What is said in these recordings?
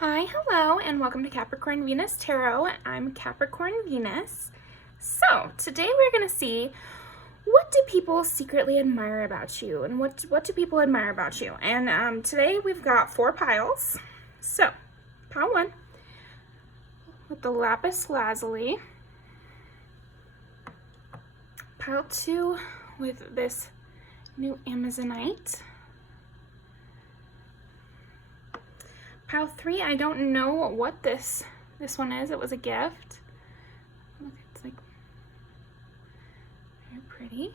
Hi, hello, and welcome to Capricorn Venus Tarot. I'm Capricorn Venus. So, today we're going to see what do people secretly admire about you, and what do people admire about you. And today we've got 4 piles. So, pile 1 with the lapis lazuli. Pile 2 with this new Amazonite. Pile 3, I don't know what this one is. It was a gift. Look, it's like very pretty.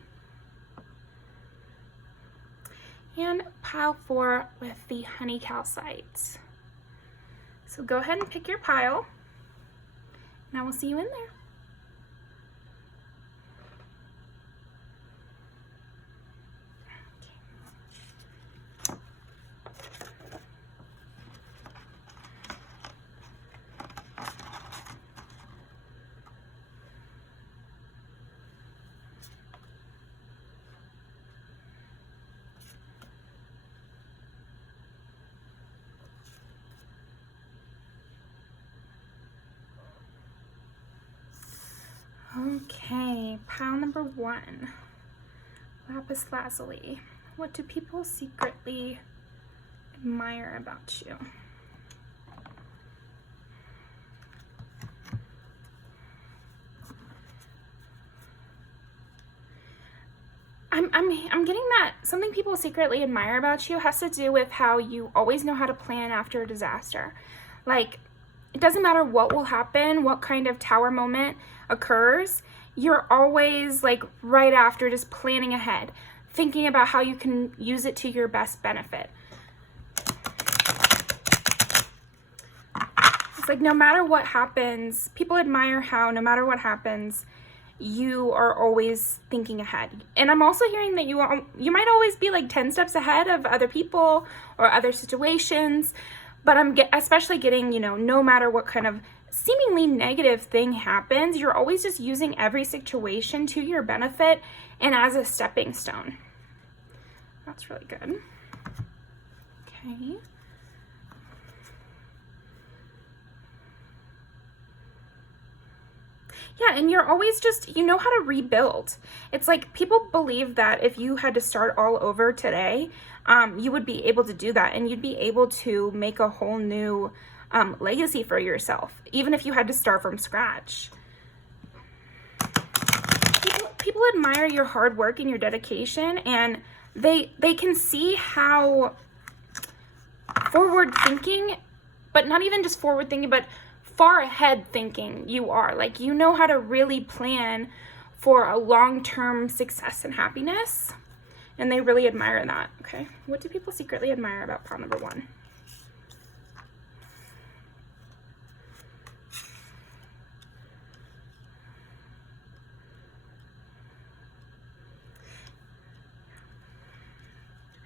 And pile 4 with the honey calcite. So go ahead and pick your pile, and I will see you in there. Okay, pile number 1, lapis lazuli. What do people secretly admire about you? I'm getting that something people secretly admire about you has to do with how you always know how to plan after a disaster. Like, it doesn't matter what will happen, what kind of tower moment occurs, you're always like right after just planning ahead, thinking about how you can use it to your best benefit. It's like no matter what happens, people admire how no matter what happens, you are always thinking ahead. And I'm also hearing that you might always be like 10 steps ahead of other people or other situations. But I'm especially getting, no matter what kind of seemingly negative thing happens, you're always just using every situation to your benefit and as a stepping stone. That's really good. Okay. Yeah, and you're always just, you know how to rebuild. It's like people believe that if you had to start all over today, you would be able to do that, and you'd be able to make a whole new legacy for yourself, even if you had to start from scratch. People admire your hard work and your dedication, and they can see how forward thinking, but not even just forward thinking, but far ahead thinking you are. Like, you know how to really plan for a long-term success and happiness, and they really admire that. Okay, what do people secretly admire about pile number 1?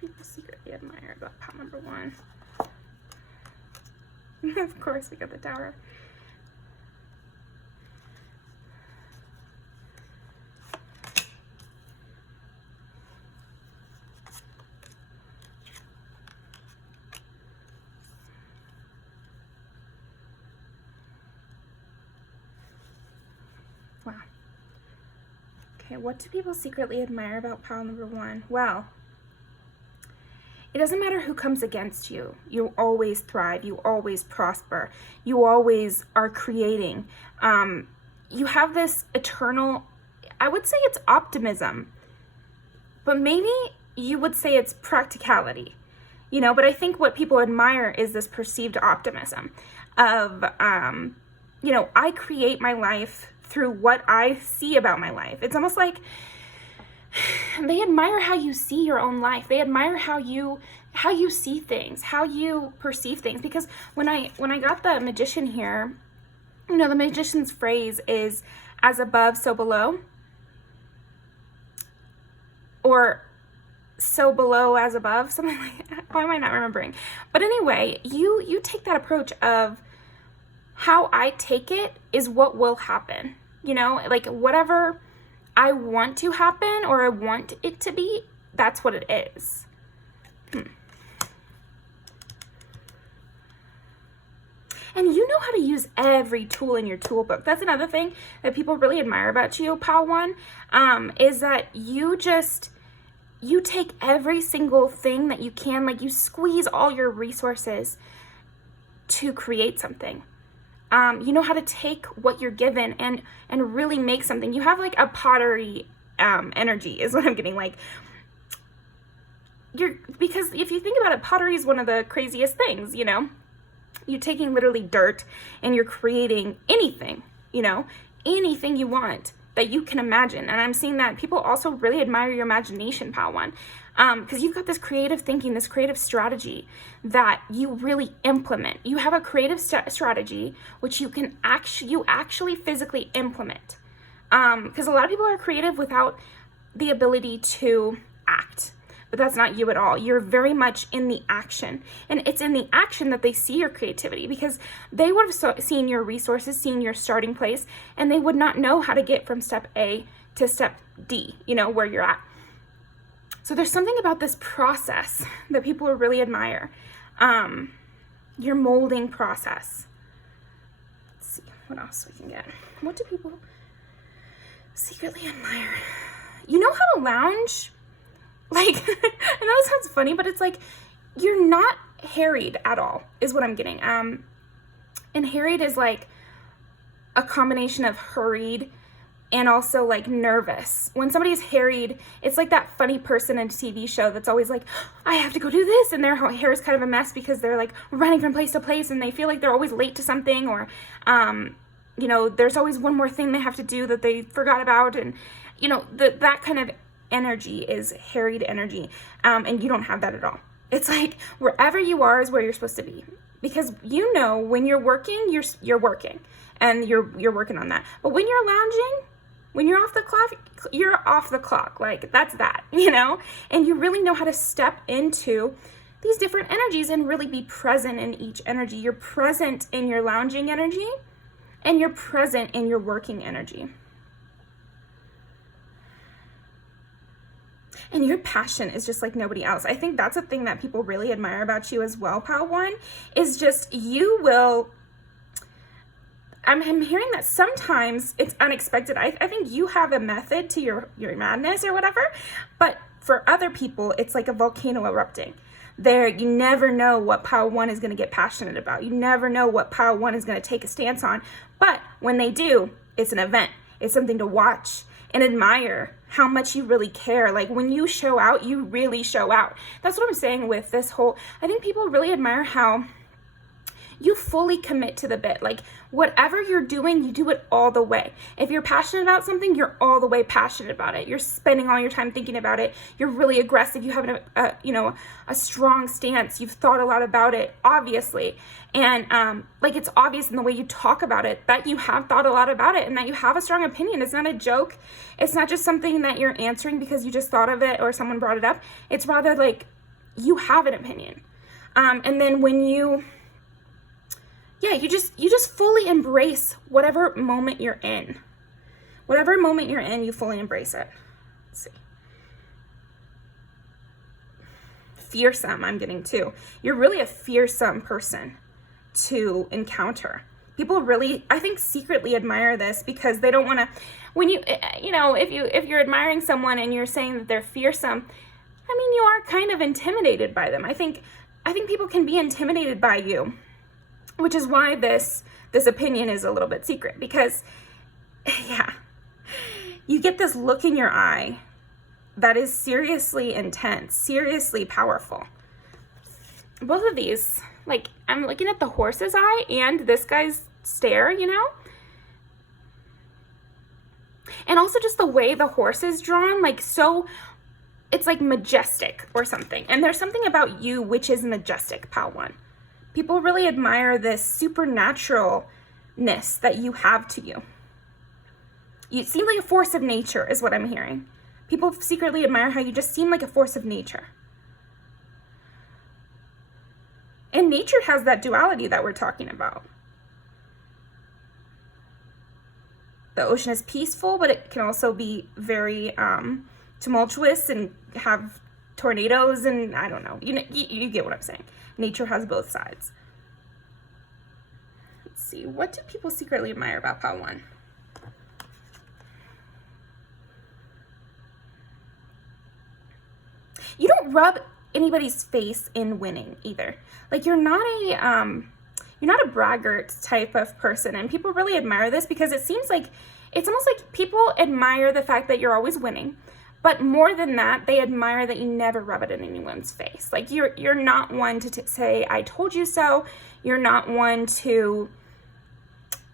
What do people secretly admire about pile number 1? Of course, we got the tower. Wow. Okay, what do people secretly admire about pile number 1? Well, it doesn't matter who comes against you. You always thrive. You always prosper. You always are creating. You have this eternal, I would say it's optimism, but maybe you would say it's practicality, but I think what people admire is this perceived optimism of, I create my life through what I see about my life. It's almost like they admire how you see your own life. They admire how you see things, how you perceive things. Because when I got the magician here, the magician's phrase is as above, so below, or so below as above, something like that. Why am I not remembering? But anyway, you take that approach of how I take it is what will happen. Like whatever I want to happen or I want it to be, that's what it is. And you know how to use every tool in your toolbook. That's another thing that people really admire about you, Pile 1, is that you take every single thing that you can, like you squeeze all your resources to create something. You know how to take what you're given and really make something. You have like a pottery energy is what I'm getting. Like because if you think about it, pottery is one of the craziest things, you know. You're taking literally dirt and you're creating anything, you know, anything you want that you can imagine. And I'm seeing that people also really admire your imagination, Pile 1, because you've got this creative thinking, this creative strategy that you really implement. You have a creative strategy which you actually physically implement, because a lot of people are creative without the ability to act. But that's not you at all. You're very much in the action. And it's in the action that they see your creativity, because they would have seen your resources, seen your starting place, and they would not know how to get from step A to step D, you know, where you're at. So there's something about this process that people really admire. Your molding process. Let's see what else we can get. What do people secretly admire? You know how to lounge? Like, I know it sounds funny, but it's like, you're not harried at all, is what I'm getting. And harried is like a combination of hurried and also like nervous. When somebody's harried, it's like that funny person in a TV show that's always like, I have to go do this, and their hair is kind of a mess because they're like running from place to place and they feel like they're always late to something, or, you know, there's always one more thing they have to do that they forgot about, and, you know, that kind of energy is harried energy, and you don't have that at all. It's like wherever you are is where you're supposed to be, because you know when you're working, you're working, and you're working on that. But when you're lounging, when you're off the clock, you're off the clock. Like that's that, you know. And you really know how to step into these different energies and really be present in each energy. You're present in your lounging energy, and you're present in your working energy. And your passion is just like nobody else. I think that's a thing that people really admire about you as well, Pile 1, is just you will, I'm hearing that sometimes it's unexpected. I think you have a method to your madness or whatever, but for other people, it's like a volcano erupting. You never know what Pile 1 is going to get passionate about. You never know what Pile 1 is going to take a stance on. But when they do, it's an event. It's something to watch and admire how much you really care. Like when you show out, you really show out. That's what I'm saying with this whole, I think people really admire how you fully commit to the bit. Like whatever you're doing, you do it all the way. If you're passionate about something, you're all the way passionate about it. You're spending all your time thinking about it. You're really aggressive. You have a strong stance. You've thought a lot about it, obviously. And like it's obvious in the way you talk about it that you have thought a lot about it and that you have a strong opinion. It's not a joke. It's not just something that you're answering because you just thought of it or someone brought it up. It's rather like you have an opinion. And then when you just fully embrace whatever moment you're in. Whatever moment you're in, you fully embrace it. Let's see. Fearsome, I'm getting too. You're really a fearsome person to encounter. People really, I think, secretly admire this because they don't want to, when if you're admiring someone and you're saying that they're fearsome, I mean, you are kind of intimidated by them. I think people can be intimidated by you, which is why this opinion is a little bit secret, because you get this look in your eye that is seriously intense, seriously powerful. Both of these, like I'm looking at the horse's eye and this guy's stare, you know? And also just the way the horse is drawn, like so, it's like majestic or something. And there's something about you which is majestic, Pile 1. People really admire this supernaturalness that you have to you. You seem like a force of nature is what I'm hearing. People secretly admire how you just seem like a force of nature. And nature has that duality that we're talking about. The ocean is peaceful, but it can also be very tumultuous and have tornadoes and I don't know. You get what I'm saying. Nature has both sides. see, what do people secretly admire about pile one? You don't rub anybody's face in winning either. Like, you're not a braggart type of person, and people really admire this because it seems like it's almost like people admire the fact that you're always winning, but more than that, they admire that you never rub it in anyone's face. Like, you're not one to say, I told you so. You're not one to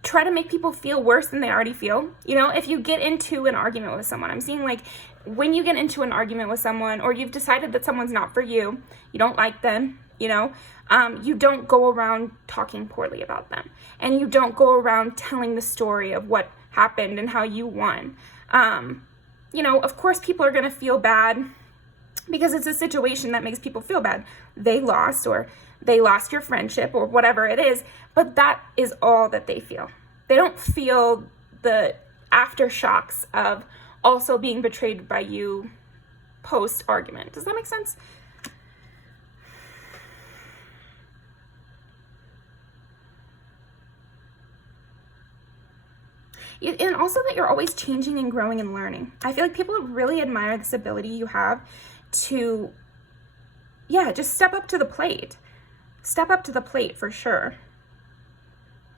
try to make people feel worse than they already feel. You know, if you get into an argument with someone, I'm seeing like when you get into an argument with someone, or you've decided that someone's not for you, you don't like them, you know, you don't go around talking poorly about them, and you don't go around telling the story of what happened and how you won. You know, of course people are going to feel bad because it's a situation that makes people feel bad. They lost, or they lost your friendship, or whatever it is, but that is all that they feel. They don't feel the aftershocks of also being betrayed by you post-argument. Does that make sense? And also that you're always changing and growing and learning. I feel like people really admire this ability you have to, yeah, just step up to the plate. Step up to the plate for sure.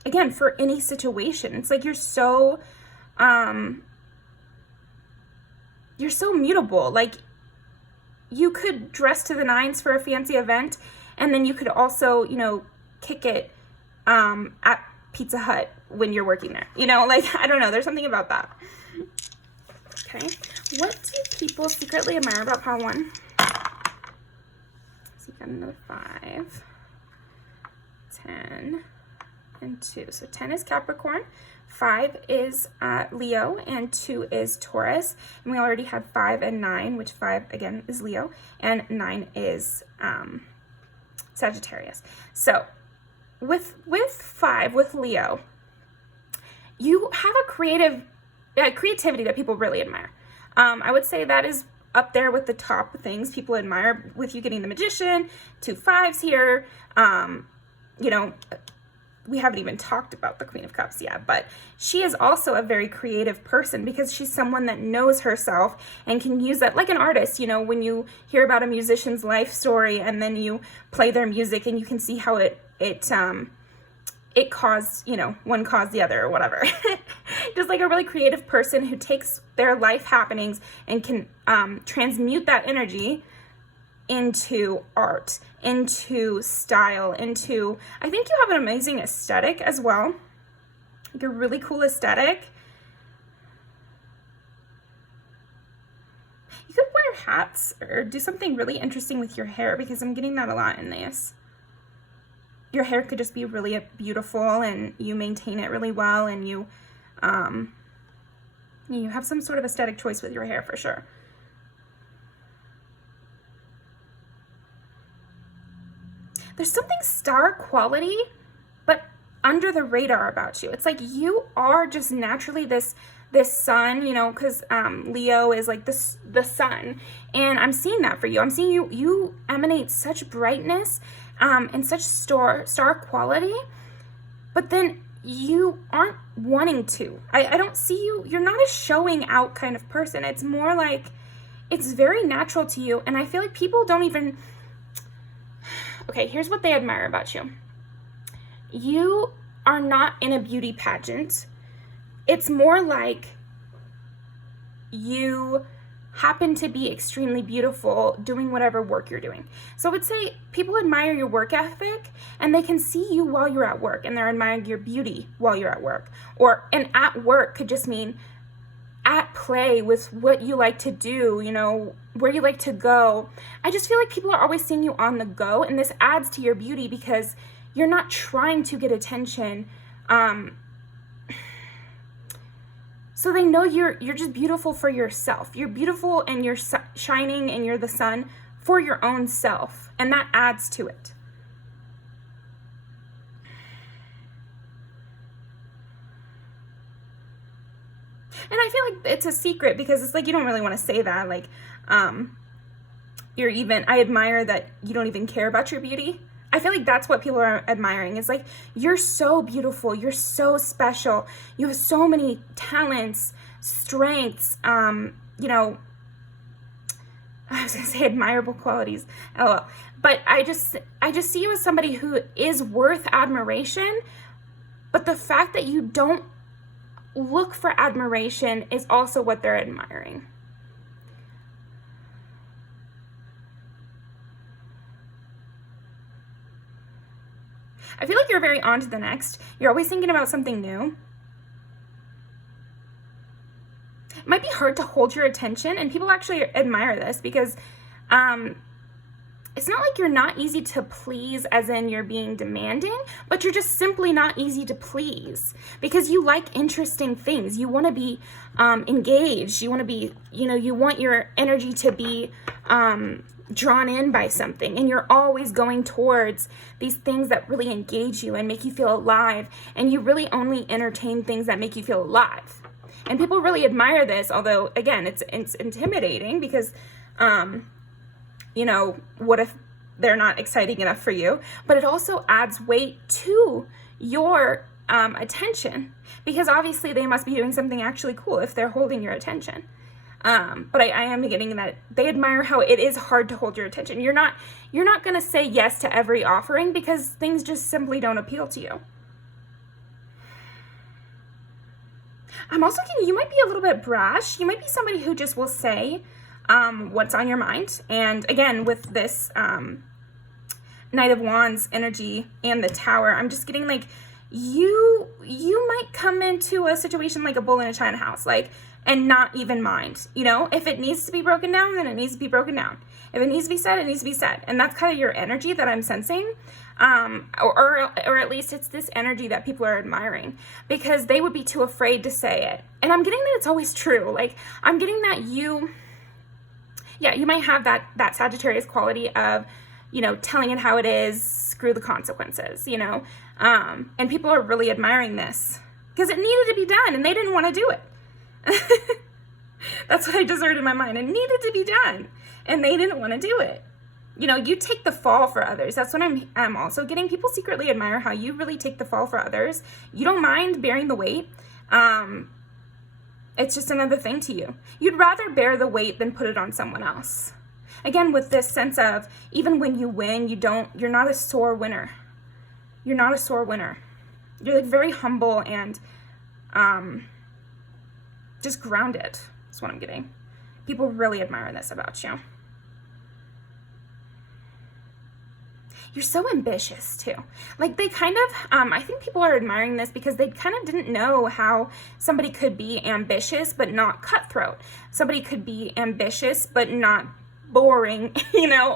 Again, for any situation. It's like you're so mutable. Like, you could dress to the nines for a fancy event, and then you could also, you know, kick it at Pizza Hut when you're working there. You know, like, I don't know, there's something about that. Okay, what do people secretly admire about pile one? So you got another 5, 10, and 2. So 10 is Capricorn, 5 is Leo, and 2 is Taurus. And we already have 5 and 9, which 5 again is Leo, and 9 is Sagittarius. So with 5, with Leo, you have a creativity that people really admire. I would say that is up there with the top things people admire, with you getting the Magician, 2 5s here. You know, we haven't even talked about the Queen of Cups yet, but she is also a very creative person because she's someone that knows herself and can use that like an artist. You know, when you hear about a musician's life story and then you play their music and you can see how it caused, you know, one caused the other or whatever. Just like a really creative person who takes their life happenings and can transmute that energy into art, into style, into, I think you have an amazing aesthetic as well. Like a really cool aesthetic. You could wear hats or do something really interesting with your hair, because I'm getting that a lot in this. Your hair could just be really beautiful and you maintain it really well, and you have some sort of aesthetic choice with your hair for sure. There's something star quality, but under the radar about you. It's like you are just naturally this sun, you know, because Leo is like the sun, and I'm seeing that for you. I'm seeing you emanate such brightness and such star quality, but then you aren't wanting to. I don't see you. You're not a showing out kind of person. It's more like it's very natural to you, and I feel like people don't even. Okay, here's what they admire about you. You are not in a beauty pageant. It's more like you happen to be extremely beautiful doing whatever work you're doing. So I would say people admire your work ethic, and they can see you while you're at work, and they're admiring your beauty while you're at work. And at work could just mean at play with what you like to do, you know, where you like to go. I just feel like people are always seeing you on the go, and this adds to your beauty because you're not trying to get attention. So they know you're just beautiful for yourself. You're beautiful and you're shining and you're the sun for your own self, and that adds to it. And I feel like it's a secret because it's like you don't really want to say that. Like, I admire that you don't even care about your beauty. I feel like that's what people are admiring. It's like, you're so beautiful, you're so special, you have so many talents, strengths, you know, I was gonna say admirable qualities, LOL. But I just see you as somebody who is worth admiration, but the fact that you don't look for admiration is also what they're admiring. I feel like you're very on to the next. You're always thinking about something new. It might be hard to hold your attention, and people actually admire this because it's not like you're not easy to please as in you're being demanding, but you're just simply not easy to please because you like interesting things. You want to be engaged. You want to be, you know, you want your energy to be drawn in by something, and you're always going towards these things that really engage you and make you feel alive, and you really only entertain things that make you feel alive. And people really admire this, although again, it's intimidating because you know, what if they're not exciting enough for you? But it also adds weight to your attention, because obviously they must be doing something actually cool if they're holding your attention. But I am getting that they admire how it is hard to hold your attention. You're not going to say yes to every offering because things just simply don't appeal to you. I'm also thinking you might be a little bit brash. You might be somebody who just will say what's on your mind. And again, with this Knight of Wands energy and the Tower, I'm just getting like you might come into a situation like a bull in a china house, like, and not even mind. You know, if it needs to be broken down, then it needs to be broken down. If it needs to be said, it needs to be said. And that's kind of your energy that I'm sensing. Or at least it's this energy that people are admiring because they would be too afraid to say it. And I'm getting that it's always true. Like, I'm getting that you might have that Sagittarius quality of, you know, telling it how it is, screw the consequences, you know. And people are really admiring this because it needed to be done and they didn't want to do it. That's what I just heard in my mind. It needed to be done and they didn't want to do it. You know, you take the fall for others. That's what I'm also getting. People secretly admire how you really take the fall for others. You don't mind bearing the weight. It's just another thing to you. You'd rather bear the weight than put it on someone else. Again, with this sense of even when you win, you're not a sore winner. You're not a sore winner. You're like very humble and just grounded. That's what I'm getting. People really admire this about you. You're so ambitious too. Like they kind of, I think people are admiring this because they kind of didn't know how somebody could be ambitious but not cutthroat. Somebody could be ambitious but not boring, you know,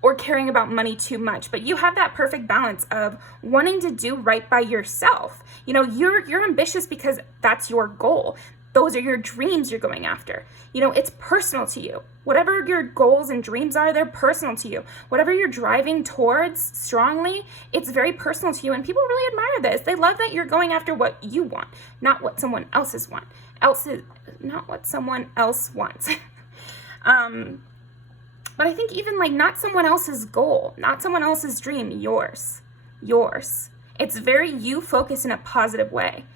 or caring about money too much. But you have that perfect balance of wanting to do right by yourself. You know, you're ambitious because that's your goal. Those are your dreams you're going after. You know, it's personal to you. Whatever your goals and dreams are, they're personal to you. Whatever you're driving towards strongly, it's very personal to you. And people really admire this. They love that you're going after what you want, not what someone else's want. Not what someone else wants. But I think even like not someone else's goal, not someone else's dream, yours. It's very you focused in a positive way.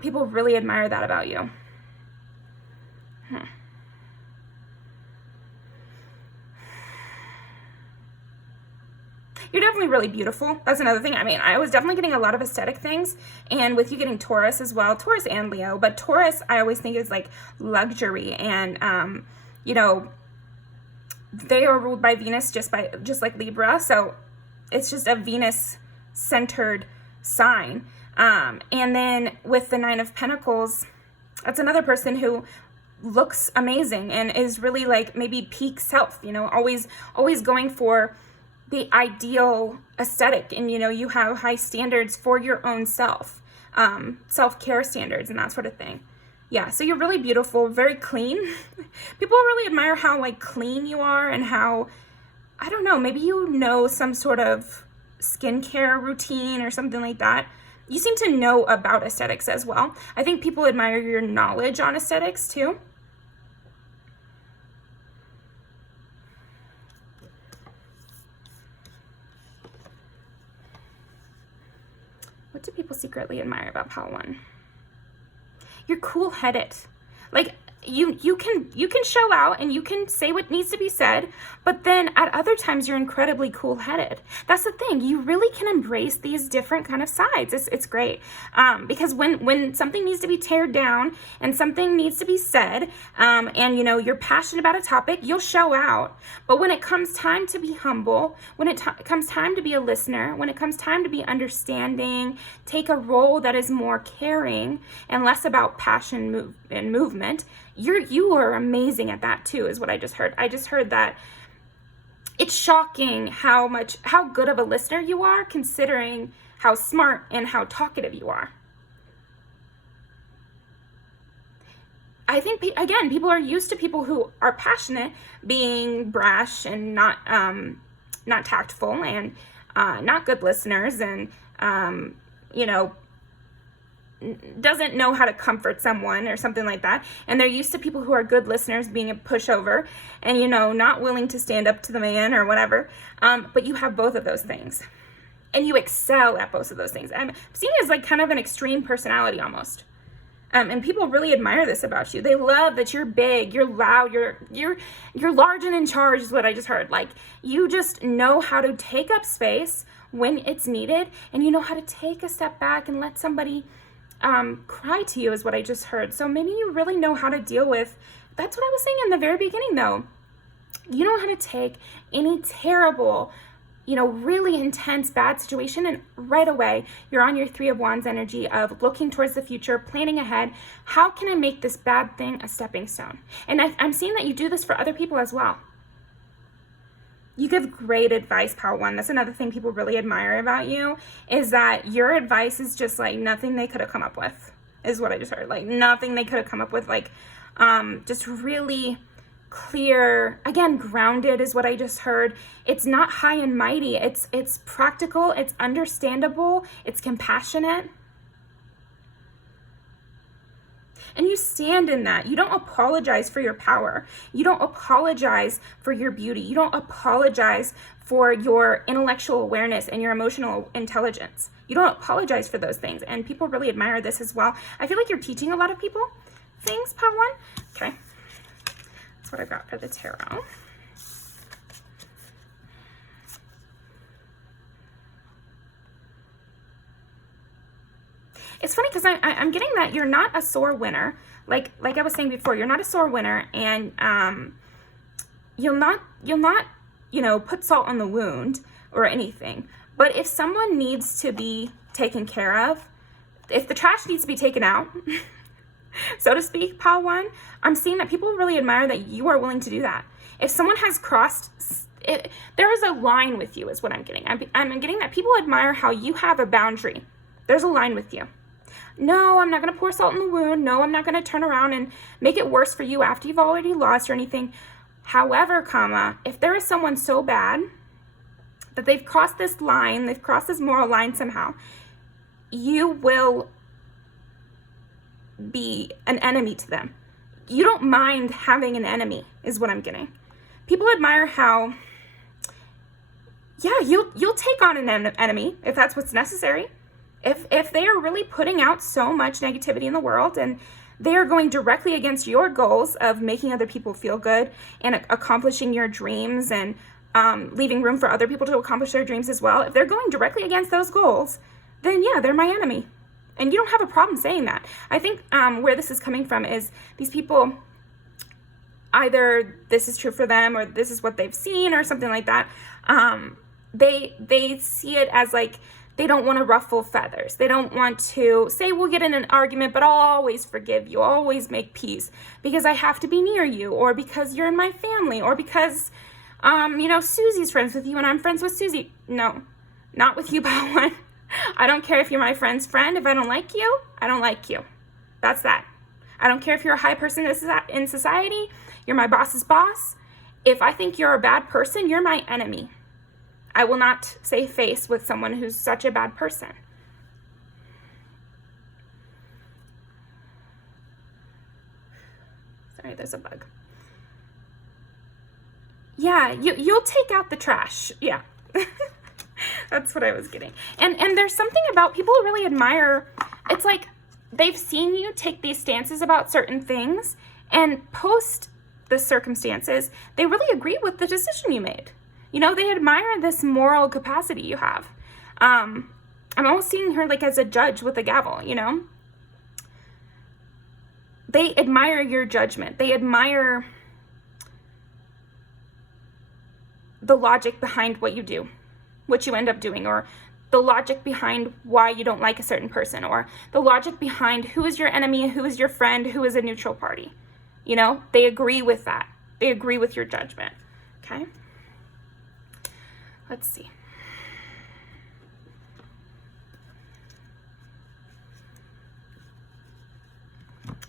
People really admire that about you. You're definitely really beautiful. That's another thing. I mean, I was definitely getting a lot of aesthetic things, and with you getting Taurus as well, Taurus and Leo, but Taurus I always think is like luxury, and you know, they are ruled by Venus just like Libra, so it's just a Venus centered sign. And then with the Nine of Pentacles, that's another person who looks amazing and is really like maybe peak self, you know, always going for the ideal aesthetic. And, you know, you have high standards for your own self, self-care standards and that sort of thing. Yeah, so you're really beautiful, very clean. People really admire how like clean you are and how, I don't know, maybe you know some sort of skincare routine or something like that. You seem to know about aesthetics as well. I think people admire your knowledge on aesthetics too. What do people secretly admire about pile 1? You're cool-headed. Like, you can show out and you can say what needs to be said, but then at other times you're incredibly cool-headed. That's the thing. You really can embrace these different kind of sides. It's great. Because when something needs to be teared down and something needs to be said, and you know, you're passionate about a topic, you'll show out. But when it comes time to be humble, when it comes time to be a listener, when it comes time to be understanding, take a role that is more caring and less about passion and movement, you are amazing at that too, is what I just heard. I just heard that it's shocking how good of a listener you are, considering how smart and how talkative you are. I think, again, people are used to people who are passionate being brash and not tactful and not good listeners, and you know, doesn't know how to comfort someone or something like that. And they're used to people who are good listeners being a pushover and, you know, not willing to stand up to the man or whatever. But you have both of those things. And you excel at both of those things. I'm seeing as like kind of an extreme personality almost. And people really admire this about you. They love that you're big, you're loud, you're large and in charge is what I just heard. Like, you just know how to take up space when it's needed, and you know how to take a step back and let somebody cry to you is what I just heard. So maybe you really know how to deal with, that's what I was saying in the very beginning though. You know how to take any terrible, you know, really intense, bad situation, and right away you're on your 3 of Wands energy of looking towards the future, planning ahead. How can I make this bad thing a stepping stone? And I'm seeing that you do this for other people as well. You give great advice, pile 1. That's another thing people really admire about you, is that your advice is just like nothing they could have come up with, is what I just heard. Like nothing they could have come up with. Like just really clear, again, grounded is what I just heard. It's not high and mighty. It's practical, it's understandable, it's compassionate. And you stand in that. You don't apologize for your power. You don't apologize for your beauty. You don't apologize for your intellectual awareness and your emotional intelligence. You don't apologize for those things. And people really admire this as well. I feel like you're teaching a lot of people things, pile 1. Okay. That's what I got for the tarot. It's funny because I'm getting that you're not a sore winner. Like I was saying before, you're not a sore winner, and you'll not you know, put salt on the wound or anything. But if someone needs to be taken care of, if the trash needs to be taken out, so to speak, pile 1, I'm seeing that people really admire that you are willing to do that. If someone has crossed it, there is a line with you, is what I'm getting. I'm getting that people admire how you have a boundary. There's a line with you. No, I'm not going to pour salt in the wound. No, I'm not going to turn around and make it worse for you after you've already lost or anything. However, if there is someone so bad that they've crossed this line, they've crossed this moral line somehow, you will be an enemy to them. You don't mind having an enemy, is what I'm getting. People admire how, yeah, you'll take on an enemy if that's what's necessary. If they are really putting out so much negativity in the world, and they are going directly against your goals of making other people feel good and accomplishing your dreams and leaving room for other people to accomplish their dreams as well, if they're going directly against those goals, then yeah, they're my enemy. And you don't have a problem saying that. I think where this is coming from is these people, either this is true for them or this is what they've seen or something like that. They see it as like, they don't want to ruffle feathers. They don't want to say, we'll get in an argument, but I'll always forgive you, always make peace because I have to be near you, or because you're in my family, or because, you know, Susie's friends with you and I'm friends with Susie. No, not with you, pile 1. I don't care if you're my friend's friend. If I don't like you, I don't like you. That's that. I don't care if you're a high person in society. You're my boss's boss. If I think you're a bad person, you're my enemy. I will not save face with someone who's such a bad person. Sorry, there's a bug. Yeah, you'll take out the trash. Yeah. That's what I was getting. And there's something about people who really admire, it's like they've seen you take these stances about certain things, and post the circumstances, they really agree with the decision you made. You know, they admire this moral capacity you have. I'm almost seeing her like as a judge with a gavel, you know? They admire your judgment. They admire the logic behind what you do, what you end up doing, or the logic behind why you don't like a certain person, or the logic behind who is your enemy, who is your friend, who is a neutral party. You know, they agree with that. They agree with your judgment. Okay? Let's see.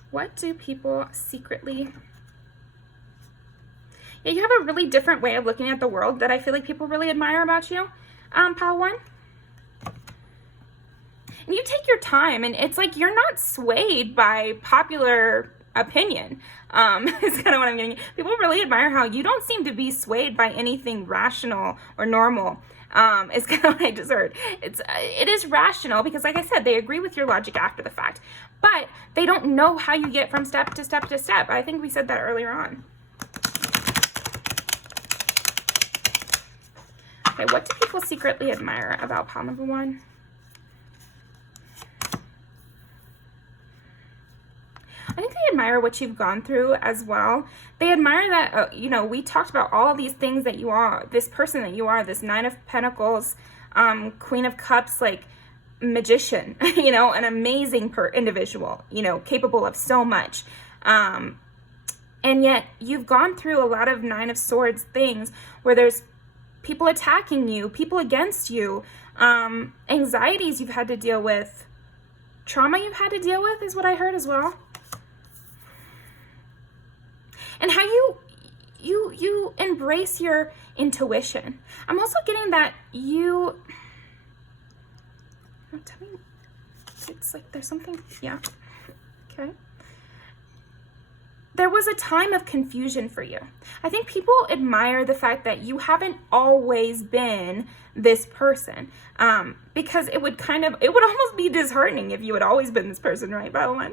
What do people secretly... Yeah, you have a really different way of looking at the world that I feel like people really admire about you, Pile 1. And you take your time, and it's like you're not swayed by popular opinion. Is kind of what I'm getting. People really admire how you don't seem to be swayed by anything rational or normal. Is kind of what I just heard. It is rational because, like I said, they agree with your logic after the fact, but they don't know how you get from step to step to step. I think we said that earlier on. Okay, what do people secretly admire about pile number 1? I think they admire what you've gone through as well. They admire that, you know, we talked about all these things that you are, this person that you are, this 9 of Pentacles, Queen of Cups, like magician, you know, an amazing individual, you know, capable of so much. And yet you've gone through a lot of 9 of Swords things where there's people attacking you, people against you, anxieties you've had to deal with, trauma you've had to deal with is what I heard as well. And how you embrace your intuition. I'm also getting that you, oh, tell me, it's like there's something, yeah, okay. There was a time of confusion for you. I think people admire the fact that you haven't always been this person, because it would almost be disheartening if you had always been this person, right, by the way?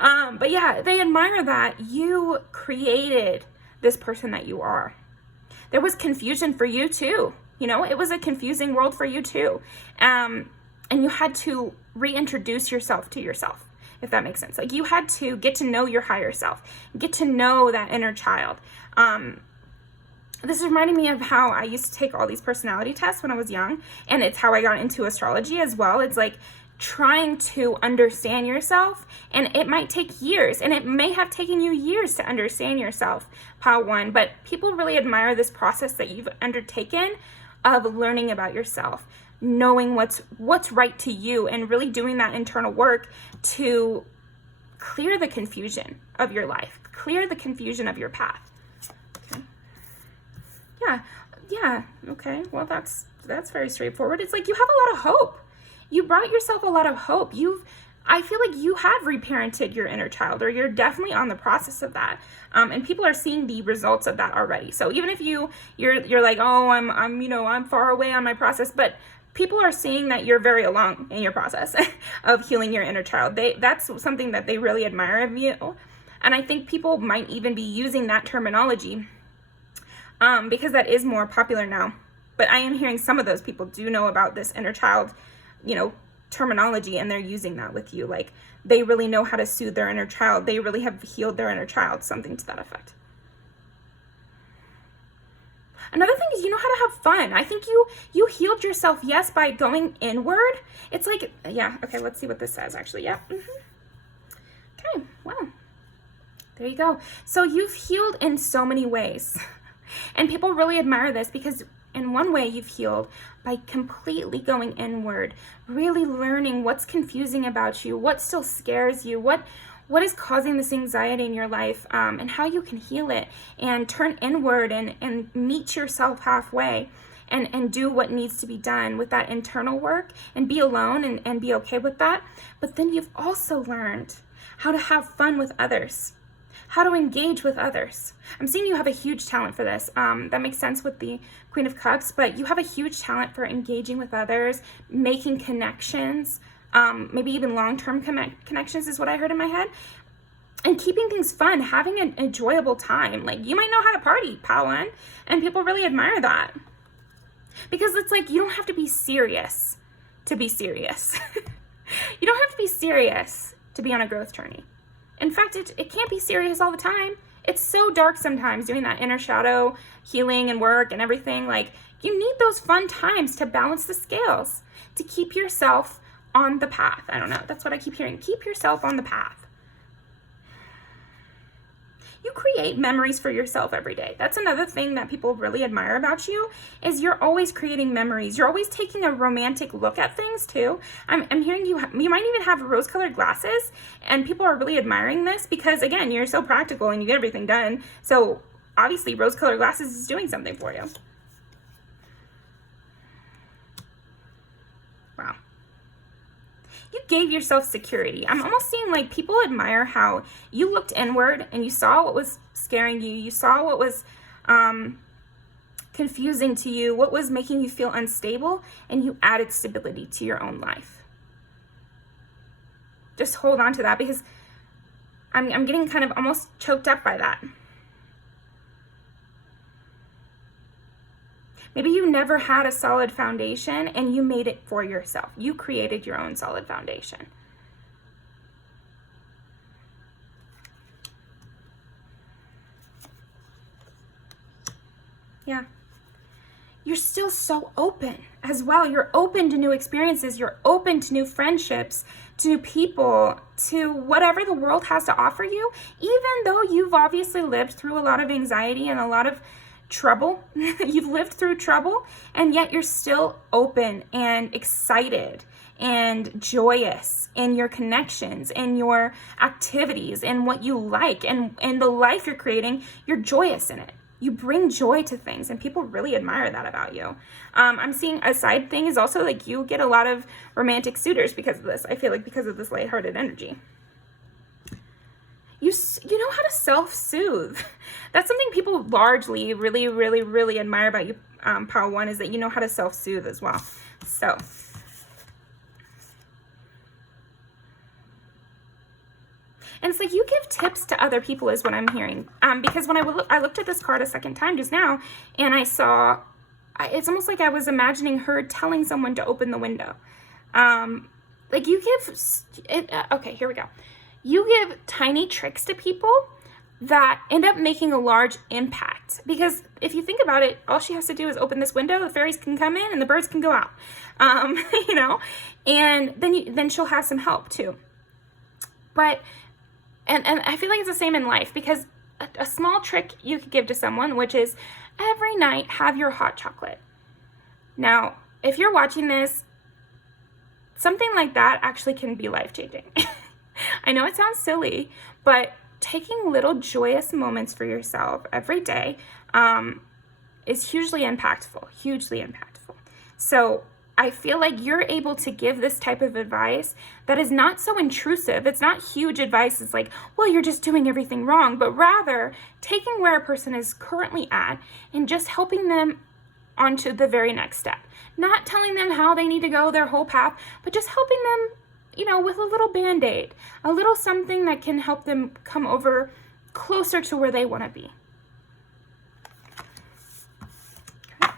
But yeah, they admire that you created this person that you are. There was confusion for you too. You know, it was a confusing world for you too. And you had to reintroduce yourself to yourself, if that makes sense. Like you had to get to know your higher self, get to know that inner child. This is reminding me of how I used to take all these personality tests when I was young, and it's how I got into astrology as well. It's like trying to understand yourself, and it might take years, and it may have taken you years to understand yourself, Pile 1, but people really admire this process that you've undertaken of learning about yourself, knowing what's right to you, and really doing that internal work to clear the confusion of your life, clear the confusion of your path. Okay. Yeah, okay, well that's very straightforward. It's like you have a lot of hope. You brought yourself a lot of hope. I feel like you have reparented your inner child, or you're definitely on the process of that. And people are seeing the results of that already. So even if you're like, oh, I'm far away on my process, but people are seeing that you're very along in your process of healing your inner child. That's something that they really admire of you. And I think people might even be using that terminology because that is more popular now. But I am hearing some of those people do know about this inner child, terminology, and they're using that with you. Like they really know how to soothe their inner child. They really have healed their inner child, something to that effect. Another thing is you know how to have fun. I think you healed yourself, yes, by going inward. It's like, yeah, okay, let's see what this says actually. Yeah. Okay, wow. There you go. So you've healed in so many ways. And people really admire this because in one way you've healed by completely going inward, really learning what's confusing about you, what still scares you, what is causing this anxiety in your life, and how you can heal it and turn inward and meet yourself halfway and do what needs to be done with that internal work and be alone and be okay with that. But then you've also learned how to have fun with others, how to engage with others. I'm seeing you have a huge talent for this. That makes sense with the Queen of Cups, but you have a huge talent for engaging with others, making connections, maybe even long-term connections is what I heard in my head, and keeping things fun, having an enjoyable time. Like, you might know how to party, Pawan, and people really admire that. Because it's like, you don't have to be serious to be serious. You don't have to be serious to be on a growth journey. In fact, it can't be serious all the time. It's so dark sometimes doing that inner shadow healing and work and everything. Like, you need those fun times to balance the scales, to keep yourself on the path. I don't know. That's what I keep hearing. Keep yourself on the path. You create memories for yourself every day. That's another thing that people really admire about you, is you're always creating memories. You're always taking a romantic look at things too. I'm hearing you might even have rose-colored glasses, and people are really admiring this because, again, you're so practical and you get everything done. So obviously rose-colored glasses is doing something for you. Wow. You gave yourself security. I'm almost seeing like people admire how you looked inward and you saw what was scaring you. You saw what was confusing to you, what was making you feel unstable, and you added stability to your own life. Just hold on to that, because I'm getting kind of almost choked up by that. Maybe you never had a solid foundation and you made it for yourself. You created your own solid foundation. Yeah. You're still so open as well. You're open to new experiences. You're open to new friendships, to new people, to whatever the world has to offer you. Even though you've obviously lived through a lot of anxiety and a lot of trouble, you've lived through trouble, and yet you're still open and excited and joyous in your connections and your activities and what you like, and the life you're creating. You're joyous in it. You bring joy to things, and people really admire that about you. I'm seeing a side thing is also like you get a lot of romantic suitors because of this. I feel like because of this lighthearted energy. You know how to self-soothe. That's something people largely really admire about you, Pile 1, is that you know how to self-soothe as well. So, and it's like you give tips to other people is what I'm hearing. Because when I looked at this card a second time just now, and I saw, it's almost like I was imagining her telling someone to open the window. Like you give, okay, here we go. You give tiny tricks to people that end up making a large impact. Because if you think about it, all she has to do is open this window, the fairies can come in and the birds can go out. You know, and then she'll have some help too. But, and I feel like it's the same in life, because a small trick you could give to someone, which is every night have your hot chocolate. Now, if you're watching this, something like that actually can be life-changing. I know it sounds silly, but taking little joyous moments for yourself every day is hugely impactful, So I feel like you're able to give this type of advice that is not so intrusive. It's not huge advice. It's like, well, you're just doing everything wrong, but rather taking where a person is currently at and just helping them onto the very next step. Not telling them how they need to go their whole path, but just helping them, you know, with a little band-aid, a little something that can help them come over closer to where they want to be. Okay.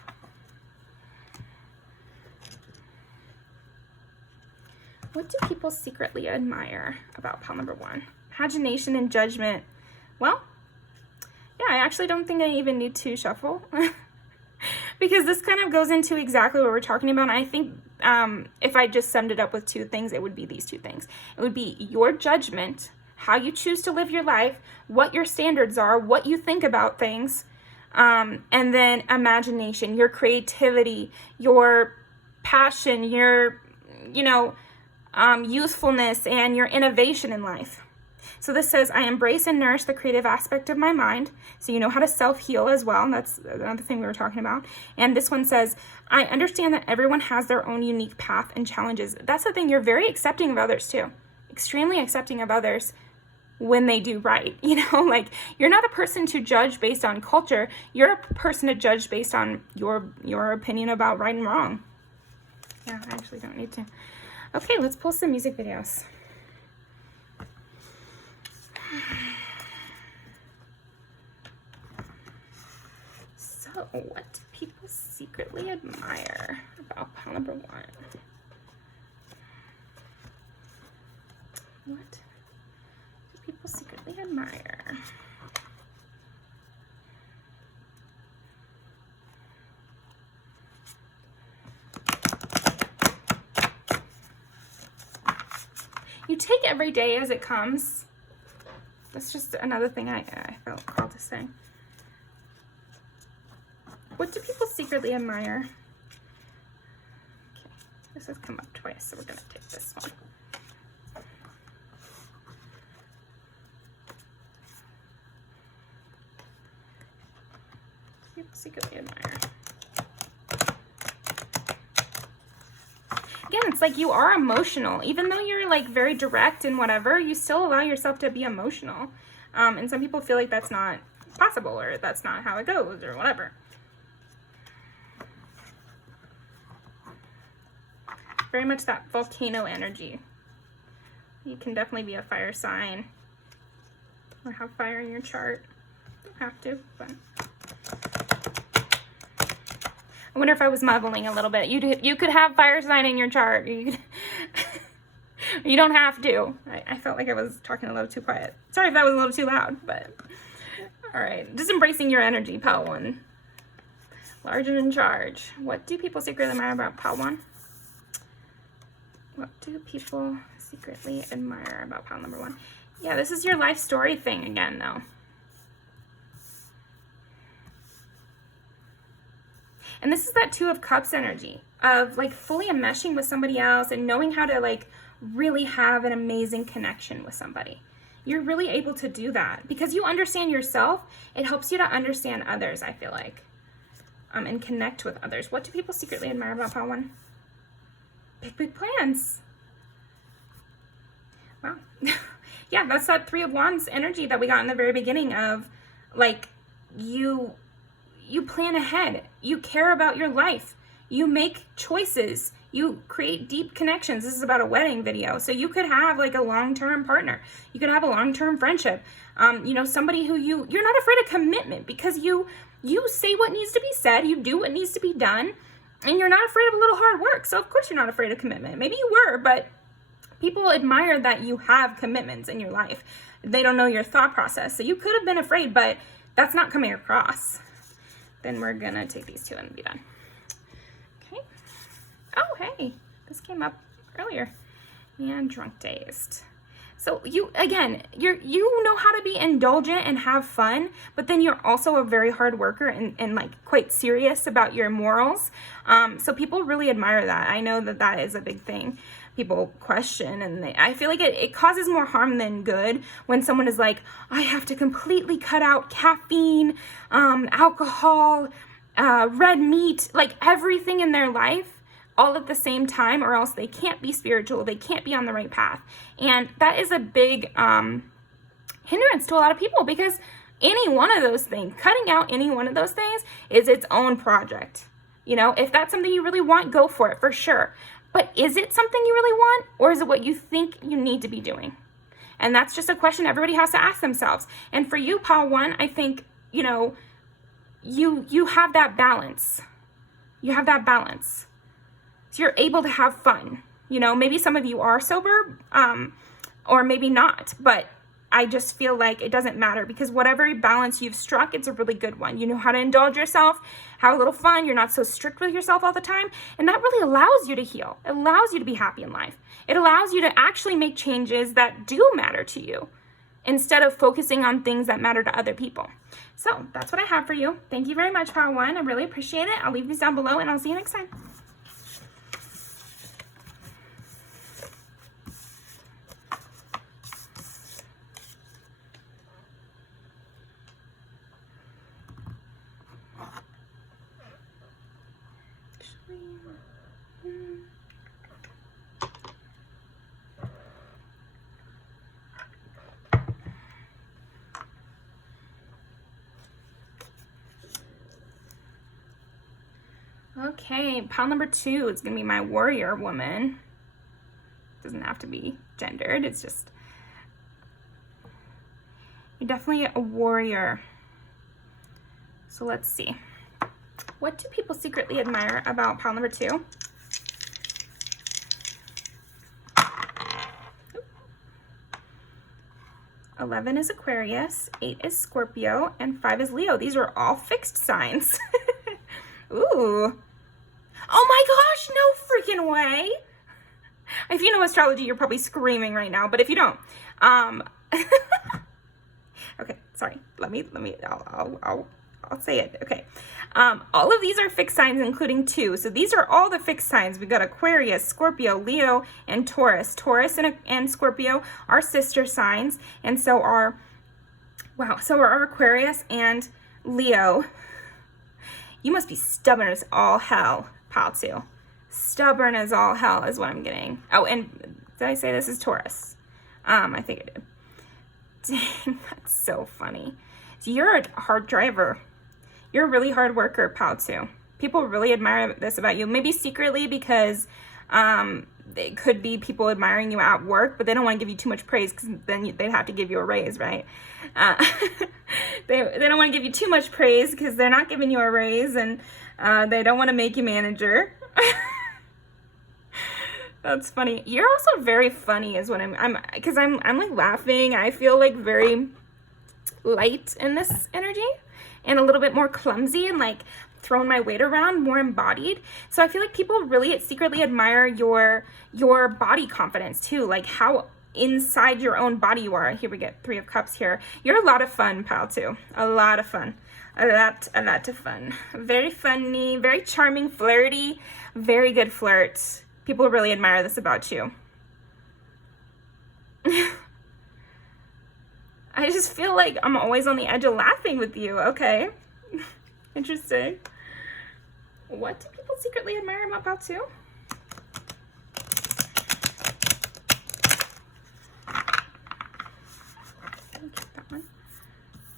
What do people secretly admire about pile number 1? Imagination and judgment. Well, yeah, I actually don't think I even need to shuffle. Because this kind of goes into exactly what we're talking about. And I think if I just summed it up with 2 things, it would be these 2 things. It would be your judgment, how you choose to live your life, what your standards are, what you think about things, and then imagination, your creativity, your passion, your, youthfulness, and your innovation in life. So this says, I embrace and nourish the creative aspect of my mind. So you know how to self-heal as well. And that's another thing we were talking about. And this one says, I understand that everyone has their own unique path and challenges. That's the thing. You're very accepting of others too. Extremely accepting of others. when they do right, you know, like you're not a person to judge based on culture. You're a person to judge based on your opinion about right and wrong. Yeah, I actually don't need to. Okay, let's pull some music videos. So, what do people secretly admire about pile number 1? What do people secretly admire? You take every day as it comes. That's just another thing I felt called to say. What do people secretly admire? Okay, this has come up twice, so we're going to take this one. People secretly admire. Again, it's like you are emotional. Even though you're like very direct and whatever, you still allow yourself to be emotional. And some people feel like that's not possible, or that's not how it goes, or whatever. Very much that volcano energy. You can definitely be a fire sign or have fire in your chart. Don't have to, but I wonder if I was mumbling a little bit. You could have fire sign in your chart. You don't have to. I felt like I was talking a little too quiet. Sorry if that was a little too loud, but all right. Just embracing your energy, pile 1. Large and in charge. What do people secretly admire about pile 1? What do people secretly admire about pile number 1? Yeah, this is your life story thing again, though. And this is that 2 of Cups energy of like fully enmeshing with somebody else and knowing how to like really have an amazing connection with somebody. You're really able to do that because you understand yourself. It helps you to understand others, I feel like, and connect with others. What do people secretly admire about pile 1? Big plans. Wow. Yeah, that's that 3 of Wands energy that we got in the very beginning of like you plan ahead. You care about your life. You make choices. You create deep connections. This is about a wedding video. So you could have like a long-term partner. You could have a long-term friendship. You know, somebody who you're not afraid of commitment because you say what needs to be said. You do what needs to be done. And you're not afraid of a little hard work. So of course you're not afraid of commitment. Maybe you were, but people admire that you have commitments in your life. They don't know your thought process. So you could have been afraid, but that's not coming across. Then we're gonna take these 2 and be done. Okay. Oh, hey, this came up earlier. And drunk dazed. So you know how to be indulgent and have fun, but then you're also a very hard worker and like quite serious about your morals. So people really admire that. I know that is a big thing. People question, and I feel like it causes more harm than good when someone is like, I have to completely cut out caffeine, alcohol, red meat, like everything in their life all at the same time, or else they can't be spiritual, they can't be on the right path. And that is a big hindrance to a lot of people because any one of those things, cutting out any one of those things is its own project. You know, if that's something you really want, go for it, for sure. But is it something you really want, or is it what you think you need to be doing? And that's just a question everybody has to ask themselves. And for you, pile 1, I think, you know, you have that balance. You have that balance. So you're able to have fun. You know, maybe some of you are sober, or maybe not, but I just feel like it doesn't matter because whatever balance you've struck, it's a really good one. You know how to indulge yourself, have a little fun. You're not so strict with yourself all the time. And that really allows you to heal. It allows you to be happy in life. It allows you to actually make changes that do matter to you instead of focusing on things that matter to other people. So that's what I have for you. Thank you very much, pile 1. I really appreciate it. I'll leave these down below and I'll see you next time. Okay, pile number 2 is going to be my warrior woman. Doesn't have to be gendered. It's just, you're definitely a warrior. So let's see. What do people secretly admire about pile number 2? 11 is Aquarius, 8 is Scorpio, and 5 is Leo. These are all fixed signs. Ooh. Oh my gosh, no freaking way. If you know astrology, you're probably screaming right now, but if you don't, okay, sorry. I'll say it. Okay. All of these are fixed signs, including 2. So these are all the fixed signs. We got Aquarius, Scorpio, Leo, and Taurus. Taurus and Scorpio are sister signs, and so are our Aquarius and Leo. You must be stubborn as all hell, pile 2. Stubborn as all hell is what I'm getting. Oh, and did I say this is Taurus? I think I did. Dang, that's so funny. So you're a hard driver. You're a really hard worker, pile 2. People really admire this about you. Maybe secretly because it could be people admiring you at work, but they don't want to give you too much praise because then they'd have to give you a raise, right? They don't want to give you too much praise because they're not giving you a raise, and they don't want to make you manager. That's funny. You're also very funny is what I'm like laughing. I feel like very light in this energy and a little bit more clumsy and like throwing my weight around, more embodied. So I feel like people really secretly admire your body confidence too, like how inside your own body you are. Here we get 3 of Cups here. You're a lot of fun, pile 2. A lot of fun. A lot of fun. Very funny, very charming, flirty, very good flirt. People really admire this about you. I just feel like I'm always on the edge of laughing with you. Okay. Interesting. What do people secretly admire about pile 2? That one.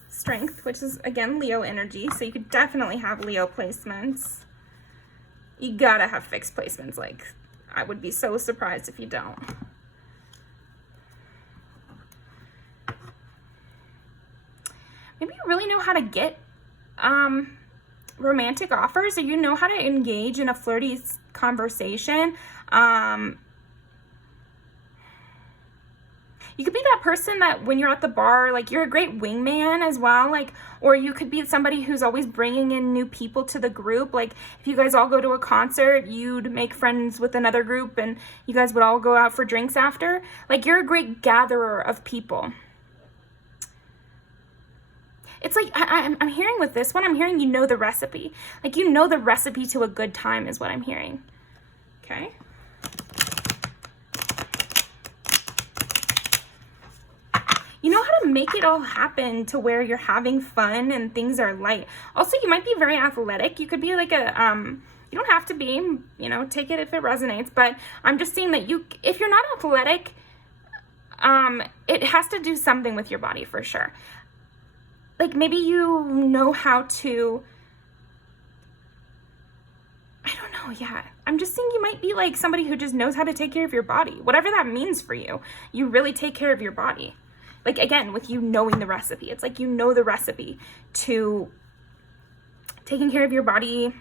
Strength, which is again Leo energy, so you could definitely have Leo placements. You gotta have fixed placements. Like, I would be so surprised if you don't. Maybe you really know how to get romantic offers, or you know how to engage in a flirty conversation. You could be that person that when you're at the bar, like you're a great wingman as well, like, or you could be somebody who's always bringing in new people to the group. Like if you guys all go to a concert, you'd make friends with another group and you guys would all go out for drinks after. Like you're a great gatherer of people. It's like, I'm hearing with this one, I'm hearing you know the recipe. Like you know the recipe to a good time is what I'm hearing. Okay. You know how to make it all happen to where you're having fun and things are light. Also, you might be very athletic. You could be like a, you don't have to be, you know, take it if it resonates. But I'm just saying that if you're not athletic, it has to do something with your body for sure. Like maybe you know how to, I don't know, yeah. I'm just saying you might be like somebody who just knows how to take care of your body. Whatever that means for you, you really take care of your body. Like, again, with you knowing the recipe. It's like you know the recipe to taking care of your body.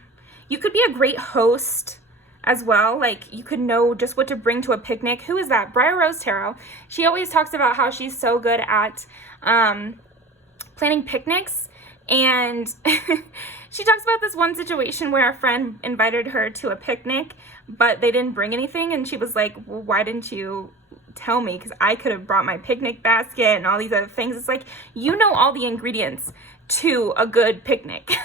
You could be a great host as well. Like, you could know just what to bring to a picnic. Who is that? Briar Rose Tarot. She always talks about how she's so good at planning picnics. And she talks about this one situation where a friend invited her to a picnic, but they didn't bring anything. And she was like, well, why didn't you tell me? Because I could have brought my picnic basket and all these other things. It's like, you know all the ingredients to a good picnic.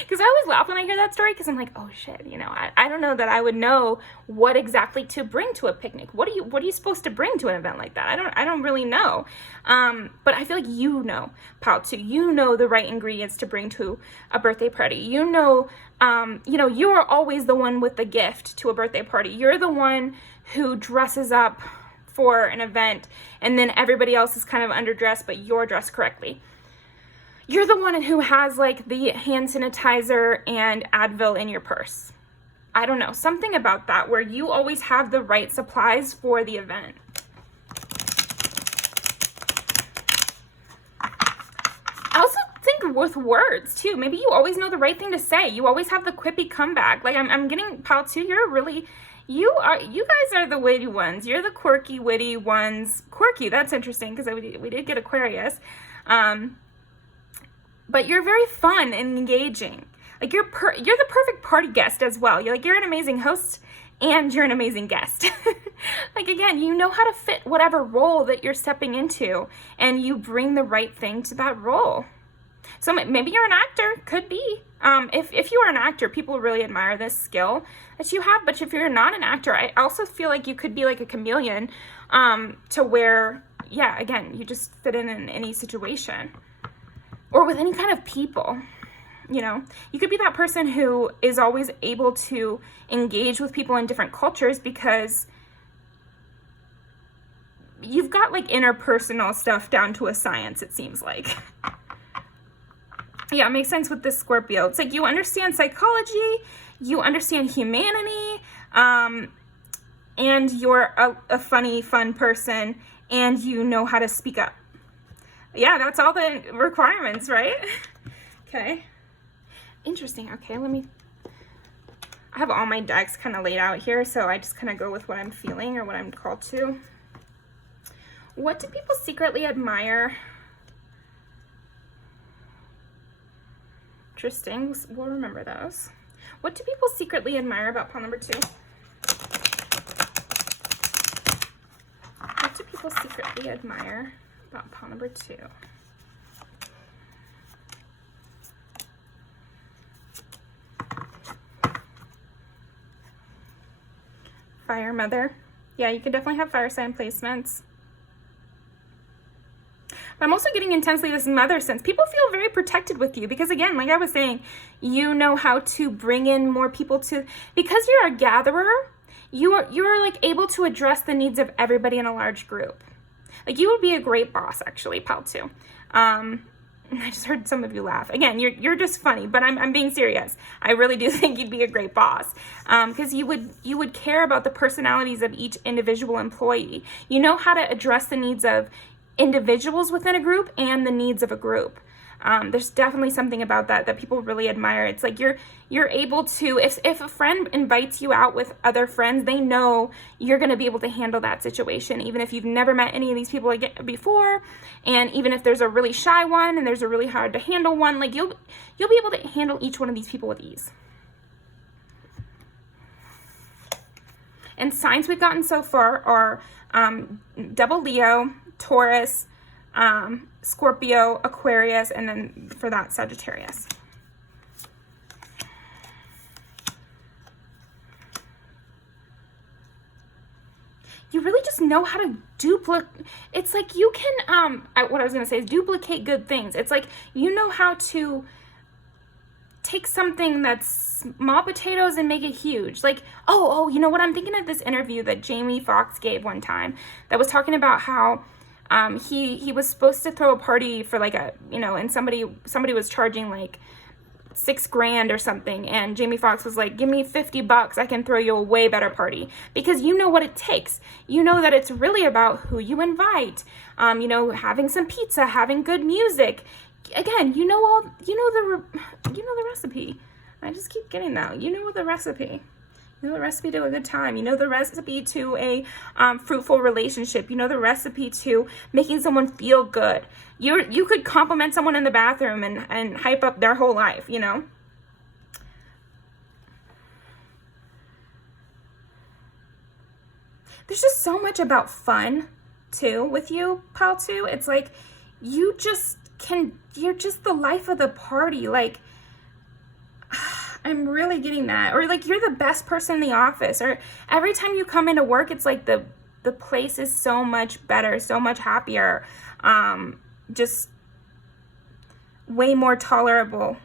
Because I always laugh when I hear that story because I'm like, oh shit, you know, I don't know that I would know what exactly to bring to a picnic. What are you supposed to bring to an event like that? I don't really know. But I feel like you know, pile 2, you know the right ingredients to bring to a birthday party. You know, you are always the one with the gift to a birthday party. You're the one who dresses up for an event and then everybody else is kind of underdressed, but you're dressed correctly. You're the one who has like the hand sanitizer and Advil in your purse. I don't know, something about that where you always have the right supplies for the event. I also think with words too. Maybe you always know the right thing to say. You always have the quippy comeback. Like I'm getting, pal too, you guys are the witty ones. You're the quirky, witty ones. Quirky, that's interesting because we did get Aquarius. But you're very fun and engaging. Like you're the perfect party guest as well. You're an amazing host and you're an amazing guest. Like again, you know how to fit whatever role that you're stepping into and you bring the right thing to that role. So maybe you're an actor, could be. If you are an actor, people really admire this skill that you have. But if you're not an actor, I also feel like you could be like a chameleon, to where, yeah, again, you just fit in any situation or with any kind of people. You know, you could be that person who is always able to engage with people in different cultures because you've got like interpersonal stuff down to a science, it seems like. Yeah, it makes sense with this Scorpio. It's like you understand psychology, you understand humanity, and you're a funny, fun person, and you know how to speak up. Yeah, that's all the requirements, right? Okay. Interesting. Okay, I have all my decks kind of laid out here, so I just kind of go with what I'm feeling or what I'm called to. What do people secretly admire? Interesting. We'll remember those. What do people secretly admire about pile number 2? What do people secretly admire about pile number 2? Fire mother. Yeah, you could definitely have fire sign placements. But I'm also getting intensely this mother sense. People feel very protected with you because, again, like I was saying, you know how to bring in more people to, because you're a gatherer, you're like able to address the needs of everybody in a large group. Like you would be a great boss, actually, pal too. I just heard some of you laugh. Again, you're just funny, but I'm being serious. I really do think you'd be a great boss, because you would care about the personalities of each individual employee. You know how to address the needs of individuals within a group and the needs of a group. There's definitely something about that people really admire. It's like you're able to, if a friend invites you out with other friends, they know you're going to be able to handle that situation, even if you've never met any of these people before, and even if there's a really shy one and there's a really hard to handle one, like you'll be able to handle each one of these people with ease. And signs we've gotten so far are double Leo, Taurus, Scorpio, Aquarius, and then for that, Sagittarius. You really just know how to duplicate. It's like you can, what I was going to say is duplicate good things. It's like you know how to take something that's small potatoes and make it huge. Like, oh, you know what? I'm thinking of this interview that Jamie Foxx gave one time that was talking about how he was supposed to throw a party for like and somebody was charging like $6,000 or something, and Jamie Foxx was like, give me $50, I can throw you a way better party, because you know what it takes. You know that it's really about who you invite, having some pizza, having good music. Again, you know the recipe. I just keep getting that. You know the recipe. You know the recipe to a good time. You know the recipe to a fruitful relationship. You know the recipe to making someone feel good. You could compliment someone in the bathroom and hype up their whole life, you know? There's just so much about fun, too, with you, pal, too. It's like you're just the life of the party. Like, I'm really getting that. Or like you're the best person in the office, or every time you come into work, it's like the place is so much better, so much happier, just way more tolerable.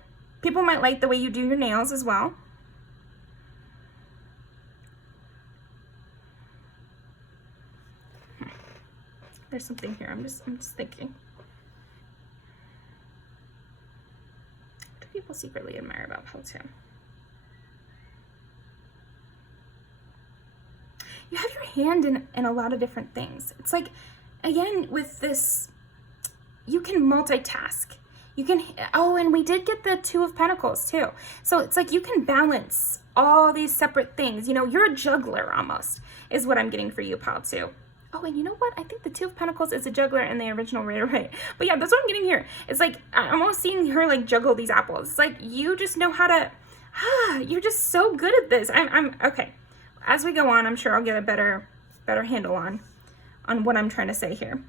People might like the way you do your nails as well. There's something here. I'm just thinking. people secretly admire about pile 2? You have your hand in a lot of different things. It's like, again, with this, you can multitask. You can, oh, and we did get the 2 of Pentacles too. So it's like you can balance all these separate things. You know, you're a juggler almost, is what I'm getting for you, pile 2. Oh, and you know what? I think the 2 of Pentacles is a juggler in the original Rider-Waite. But yeah, that's what I'm getting here. It's like, I'm almost seeing her like juggle these apples. It's like, you just know how to, you're just so good at this. I'm okay. As we go on, I'm sure I'll get a better handle on what I'm trying to say here.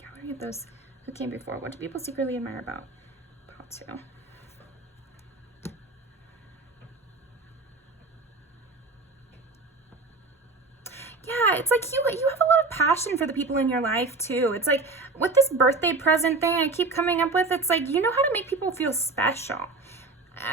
Yeah, let me get those who came before. What do people secretly admire about pile 2? Yeah, it's like you have a lot of passion for the people in your life too. It's like with this birthday present thing I keep coming up with, it's like you know how to make people feel special.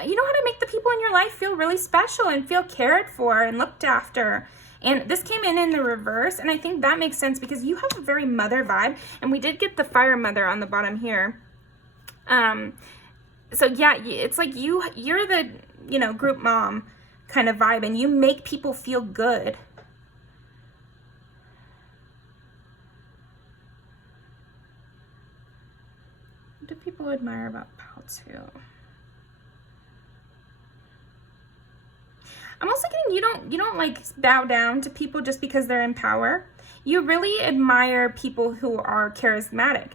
You know how to make the people in your life feel really special and feel cared for and looked after. And this came in the reverse, and I think that makes sense because you have a very mother vibe, and we did get the fire mother on the bottom here. So yeah, it's like you're the, you know, group mom kind of vibe, and you make people feel good. What do people admire about pile 2? I'm also getting you don't like bow down to people just because they're in power. You really admire people who are charismatic.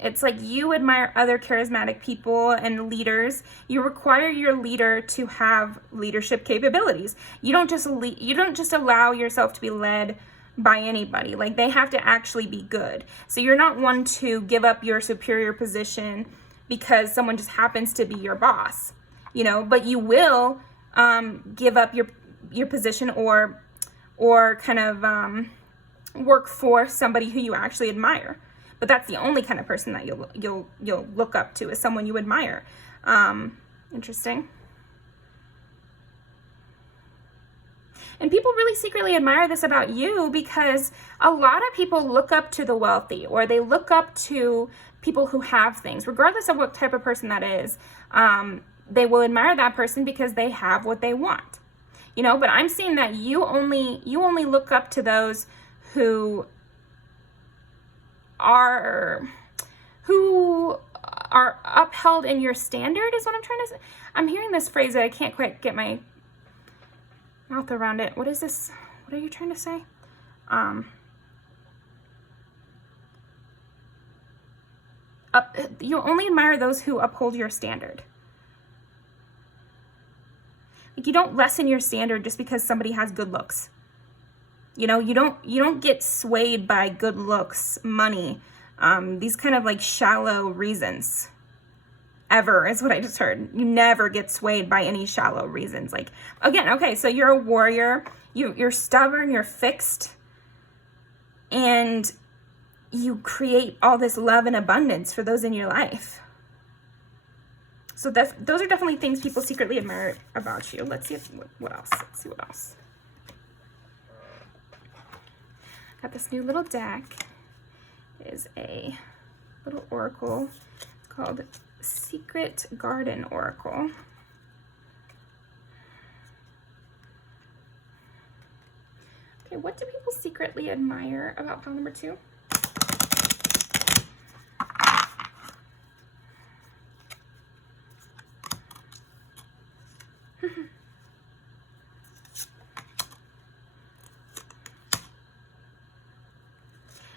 It's like you admire other charismatic people and leaders. You require your leader to have leadership capabilities. You don't just allow yourself to be led by anybody. Like, they have to actually be good. So you're not one to give up your superior position because someone just happens to be your boss, you know, but you will give up your position or kind of work for somebody who you actually admire. But that's the only kind of person that you'll look up to, is someone you admire. Interesting. And people really secretly admire this about you because a lot of people look up to the wealthy, or they look up to people who have things, regardless of what type of person that is. They will admire that person because they have what they want, you know. But I'm seeing that you only look up to those who are upheld in your standard, is what I'm trying to say. I'm hearing this phrase that I can't quite get my mouth around it. What is this? What are you trying to say? You only admire those who uphold your standard. Like, you don't lessen your standard just because somebody has good looks. You know, you don't get swayed by good looks, money, these kind of like shallow reasons. Ever is what I just heard. You never get swayed by any shallow reasons. Like, again, okay, so you're a warrior. You're stubborn. You're fixed, and you create all this love and abundance for those in your life. So those are definitely things people secretly admire about you. Let's see what else. Let's see what else. Got this new little deck. It is a little oracle. It's called Secret Garden Oracle. Okay, what do people secretly admire about pile number 2?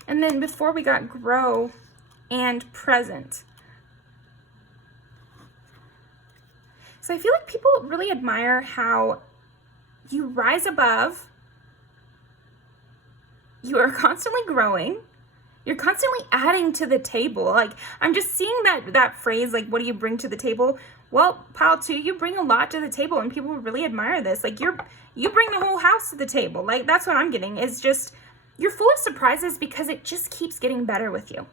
And then before we got grow and present. So I feel like people really admire how you rise above, you are constantly growing, you're constantly adding to the table. Like, I'm just seeing that phrase, like, what do you bring to the table? Well, pile 2, you bring a lot to the table, and people really admire this. Like, you bring the whole house to the table. Like, that's what I'm getting. It's just, you're full of surprises because it just keeps getting better with you.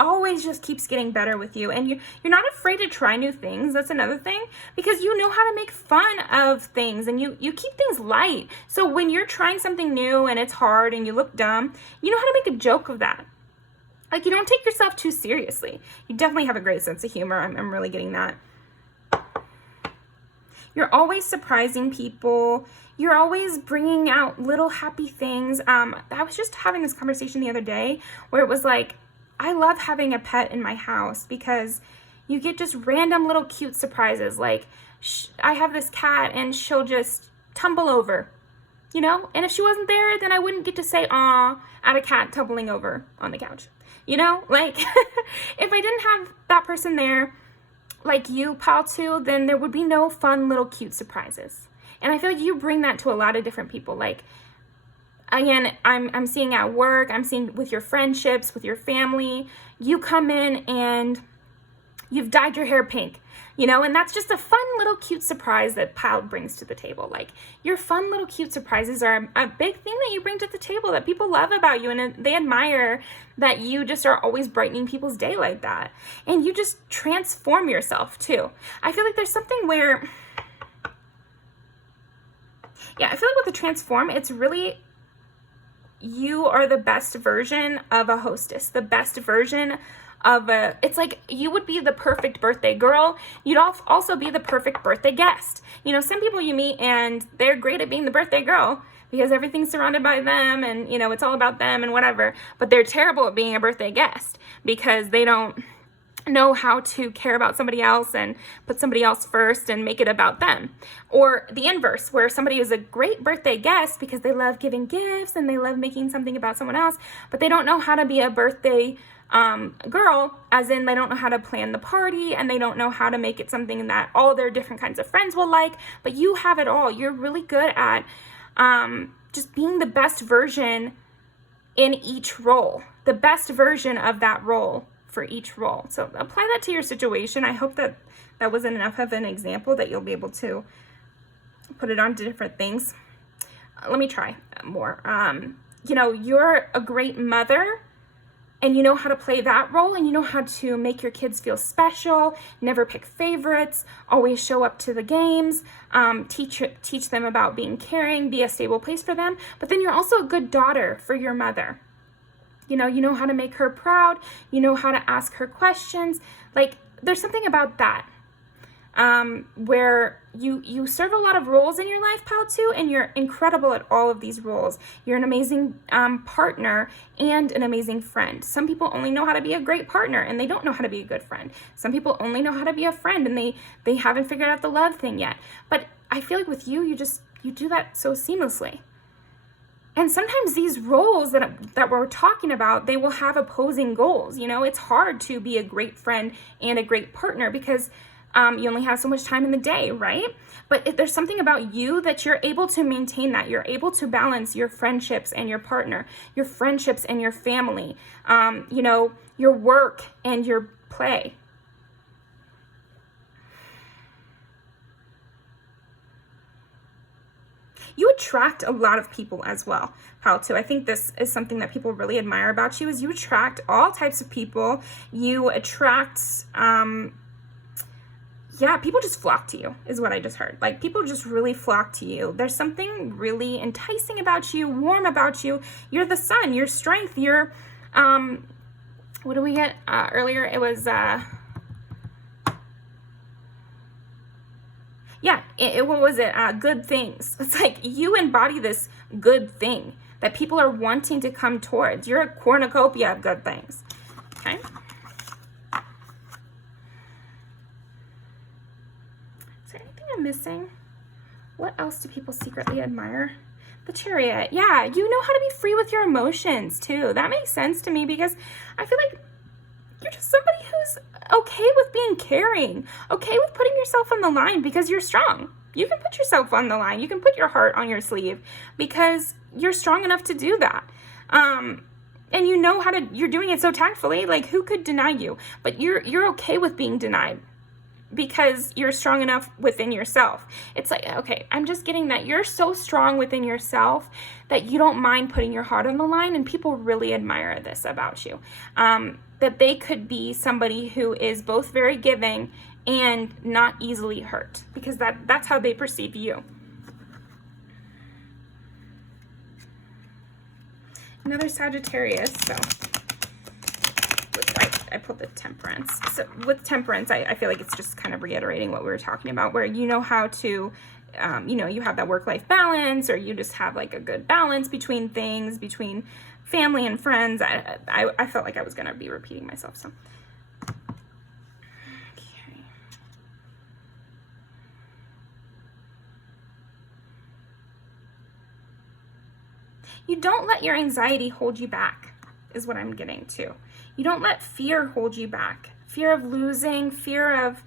Always just keeps getting better with you. And you're not afraid to try new things. That's another thing, because you know how to make fun of things, and you keep things light. So when you're trying something new and it's hard and you look dumb, you know how to make a joke of that. Like, you don't take yourself too seriously. You definitely have a great sense of humor. I'm really getting that. You're always surprising people. You're always bringing out little happy things. I was just having this conversation the other day where it was like, I love having a pet in my house because you get just random little cute surprises. Like, I have this cat and she'll just tumble over, you know? And if she wasn't there, then I wouldn't get to say, aw, at a cat tumbling over on the couch. You know? Like, if I didn't have that person there, like you, pal, too, then there would be no fun little cute surprises. And I feel like you bring that to a lot of different people. Like, again, I'm seeing at work, I'm seeing with your friendships, with your family, you come in and you've dyed your hair pink, you know, and that's just a fun little cute surprise that Pal brings to the table. Like, your fun little cute surprises are a big thing that you bring to the table that people love about you, and they admire that you just are always brightening people's day like that. And you just transform yourself too. I feel like there's something where, yeah, I feel like with the transform, it's really, you are the best version of a hostess, the best version of it's like you would be the perfect birthday girl. You'd also be the perfect birthday guest. You know, some people you meet and they're great at being the birthday girl because everything's surrounded by them and, you know, it's all about them and whatever, but they're terrible at being a birthday guest because they don't know how to care about somebody else and put somebody else first and make it about them. Or the inverse, where somebody is a great birthday guest because they love giving gifts and they love making something about someone else, but they don't know how to be a birthday girl, as in they don't know how to plan the party and they don't know how to make it something that all their different kinds of friends will like, but you have it all. You're really good at just being the best version in each role, the best version of that role for each role. So apply that to your situation. I hope that that was enough of an example that you'll be able to put it onto different things. Let me try more. You know, you're a great mother and you know how to play that role and you know how to make your kids feel special, never pick favorites, always show up to the games, teach them about being caring, be a stable place for them. But then you're also a good daughter for your mother. You know how to make her proud. You know how to ask her questions. Like, there's something about that where you serve a lot of roles in your life, pal, too, and you're incredible at all of these roles. You're an amazing partner and an amazing friend. Some people only know how to be a great partner and they don't know how to be a good friend. Some people only know how to be a friend and they haven't figured out the love thing yet. But I feel like with you, you do that so seamlessly. And sometimes these roles that we're talking about, they will have opposing goals. You know, it's hard to be a great friend and a great partner because you only have so much time in the day, right? But if there's something about you that you're able to maintain that, you're able to balance your friendships and your partner, your friendships and your family, you know, your work and your play. You attract a lot of people as well, pal, too. I think this is something that people really admire about you, is you attract all types of people. You attract, people just flock to you, is what I just heard. Like, people just really flock to you. There's something really enticing about you, warm about you. You're the sun, your strength, your, what did we get earlier? It was, what was it? Good things. It's like you embody this good thing that people are wanting to come towards. You're a cornucopia of good things. Okay. Is there anything I'm missing? What else do people secretly admire? The Chariot. Yeah, you know how to be free with your emotions too. That makes sense to me because I feel like you're just somebody who's okay with being caring, okay with putting yourself on the line because you're strong. You can put yourself on the line. You can put your heart on your sleeve because you're strong enough to do that. And you know how to, you're doing it so tactfully, like who could deny you? But you're okay with being denied because you're strong enough within yourself. It's like, okay, I'm just getting that you're so strong within yourself that you don't mind putting your heart on the line, and people really admire this about you. That they could be somebody who is both very giving and not easily hurt, because that's how they perceive you. Another Sagittarius, so let's write I pulled the Temperance. So with Temperance, I feel like it's just kind of reiterating what we were talking about, where you know how to, you know, you have that work-life balance, or you just have like a good balance between things, between family and friends. I felt like I was going to be repeating myself, so. Okay. You don't let your anxiety hold you back, is what I'm getting to. You don't let fear hold you back. Fear of losing, fear of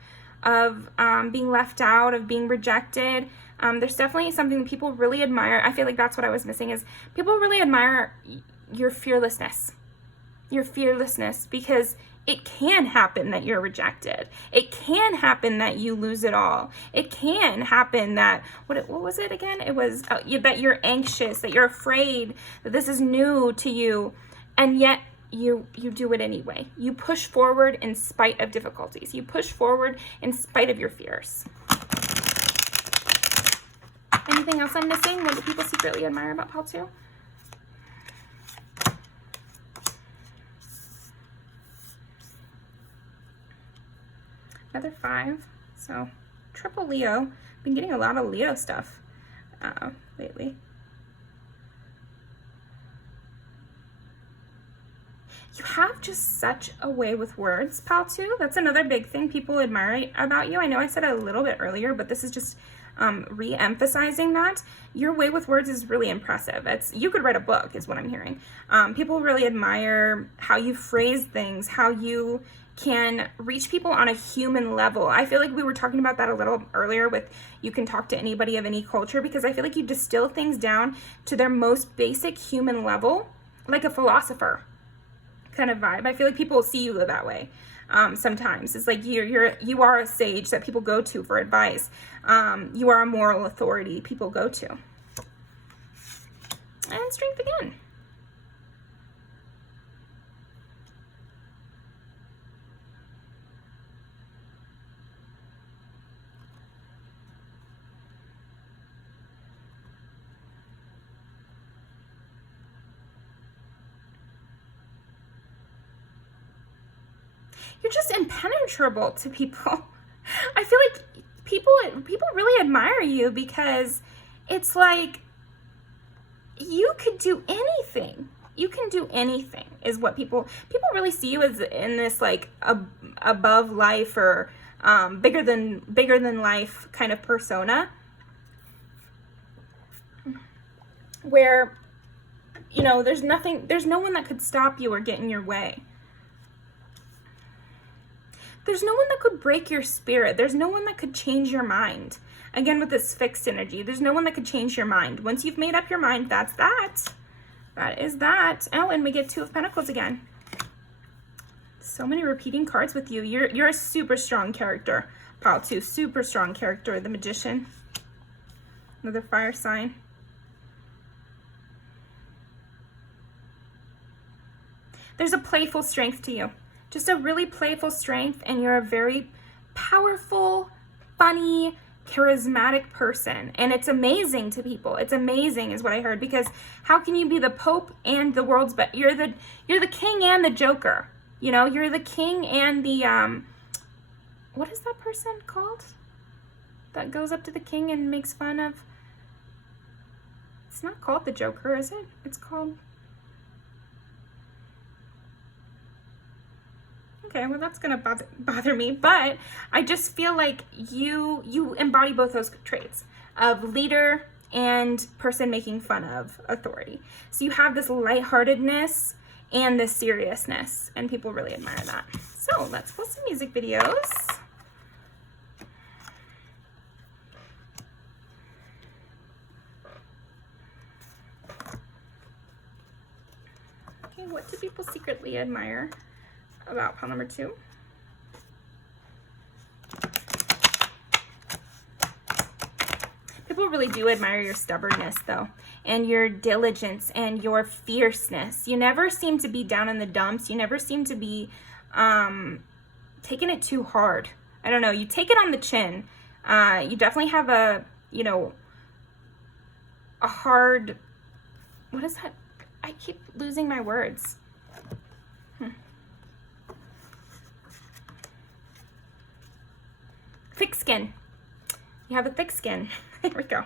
being left out, of being rejected. There's definitely something that people really admire. I feel like that's what I was missing, is people really admire your fearlessness. Your fearlessness, because it can happen that you're rejected. It can happen that you lose it all. It can happen that, what was it again? It was that you're anxious, that you're afraid, that this is new to you, and yet you do it anyway. You push forward in spite of difficulties. You push forward in spite of your fears. Anything else I'm missing? What do people secretly admire about Pile 2? Another 5. So triple Leo. Been getting a lot of Leo stuff lately. You have just such a way with words, Pile 2. That's another big thing people admire about you. I know I said it a little bit earlier, but this is just re-emphasizing that. Your way with words is really impressive. You could write a book, is what I'm hearing. People really admire how you phrase things, how you can reach people on a human level. I feel like we were talking about that a little earlier with you can talk to anybody of any culture, because I feel like you distill things down to their most basic human level, like a philosopher kind of vibe. I feel like people see you that way. Sometimes it's like you are a sage that people go to for advice. You are a moral authority people go to. And Strength again. You're just impenetrable to people. I feel like people really admire you, because it's like you could do anything. You can do anything, is what people really see you as, in this like above life, or bigger than life kind of persona, where, you know, there's no one that could stop you or get in your way. There's no one that could break your spirit. There's no one that could change your mind. Again, with this fixed energy, there's no one that could change your mind. Once you've made up your mind, that's that. That is that. Oh, and we get 2 of Pentacles again. So many repeating cards with you. You're a super strong character, Pile 2. Super strong character. The Magician. Another fire sign. There's a playful strength to you. Just a really playful strength, and you're a very powerful, funny, charismatic person, and it's amazing to people. It's amazing, is what I heard, because how can you be the Pope and the world's best? You're the king and the Joker. You know, you're the king and the what is that person called that goes up to the king and makes fun of? It's not called the Joker, is it? It's called. Okay, well, that's gonna bother me, but I just feel like you embody both those traits of leader and person making fun of authority. So you have this lightheartedness and this seriousness, and people really admire that. So let's pull some music videos. Okay, what do people secretly admire about pile number 2? People really do admire your stubbornness, though, and your diligence and your fierceness. You never seem to be down in the dumps. You never seem to be taking it too hard. I don't know. You take it on the chin. You definitely have a hard, what is that? I keep losing my words. thick skin. You have a thick skin. There we go.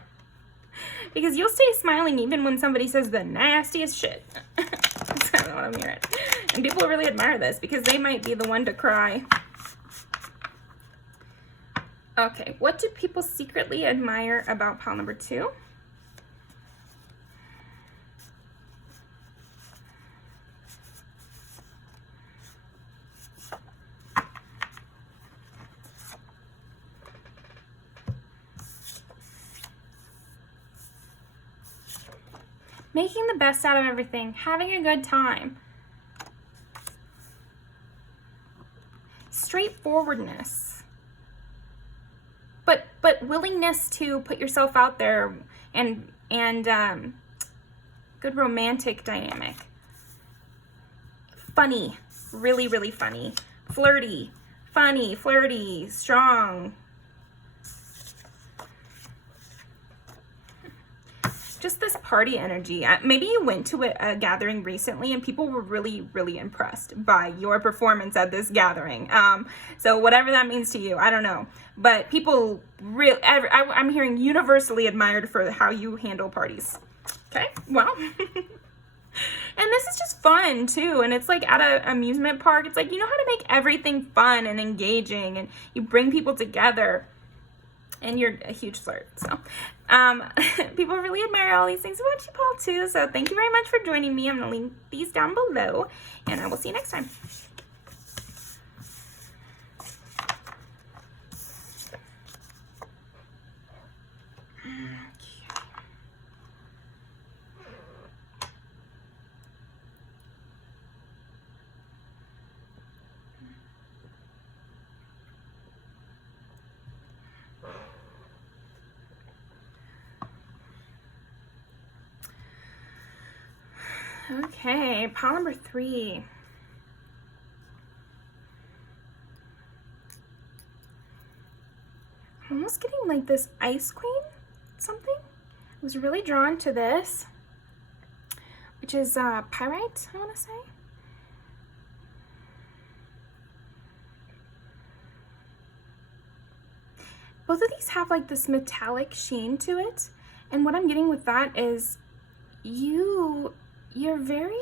Because you'll stay smiling even when somebody says the nastiest shit. That's kind of what I'm hearing. And people really admire this because they might be the one to cry. Okay, what do people secretly admire about pile number 2? Making the best out of everything, having a good time. Straightforwardness. But willingness to put yourself out there and good romantic dynamic. Funny, really, really funny. Flirty, funny, flirty, strong. Just this party energy. Maybe you went to a gathering recently and people were really, really impressed by your performance at this gathering. So whatever that means to you, I don't know. But people really, I'm hearing universally admired for how you handle parties. Okay, well. And this is just fun too. And it's like at an amusement park. It's like, you know how to make everything fun and engaging and you bring people together. And you're a huge flirt, so people really admire all these things about you, Paul, too. So thank you very much for joining me. I'm going to link these down below, and I will see you next time. Okay, pile number 3. I'm almost getting like this ice queen something. I was really drawn to this, which is pyrite, I want to say. Both of these have like this metallic sheen to it, and what I'm getting with that is you're very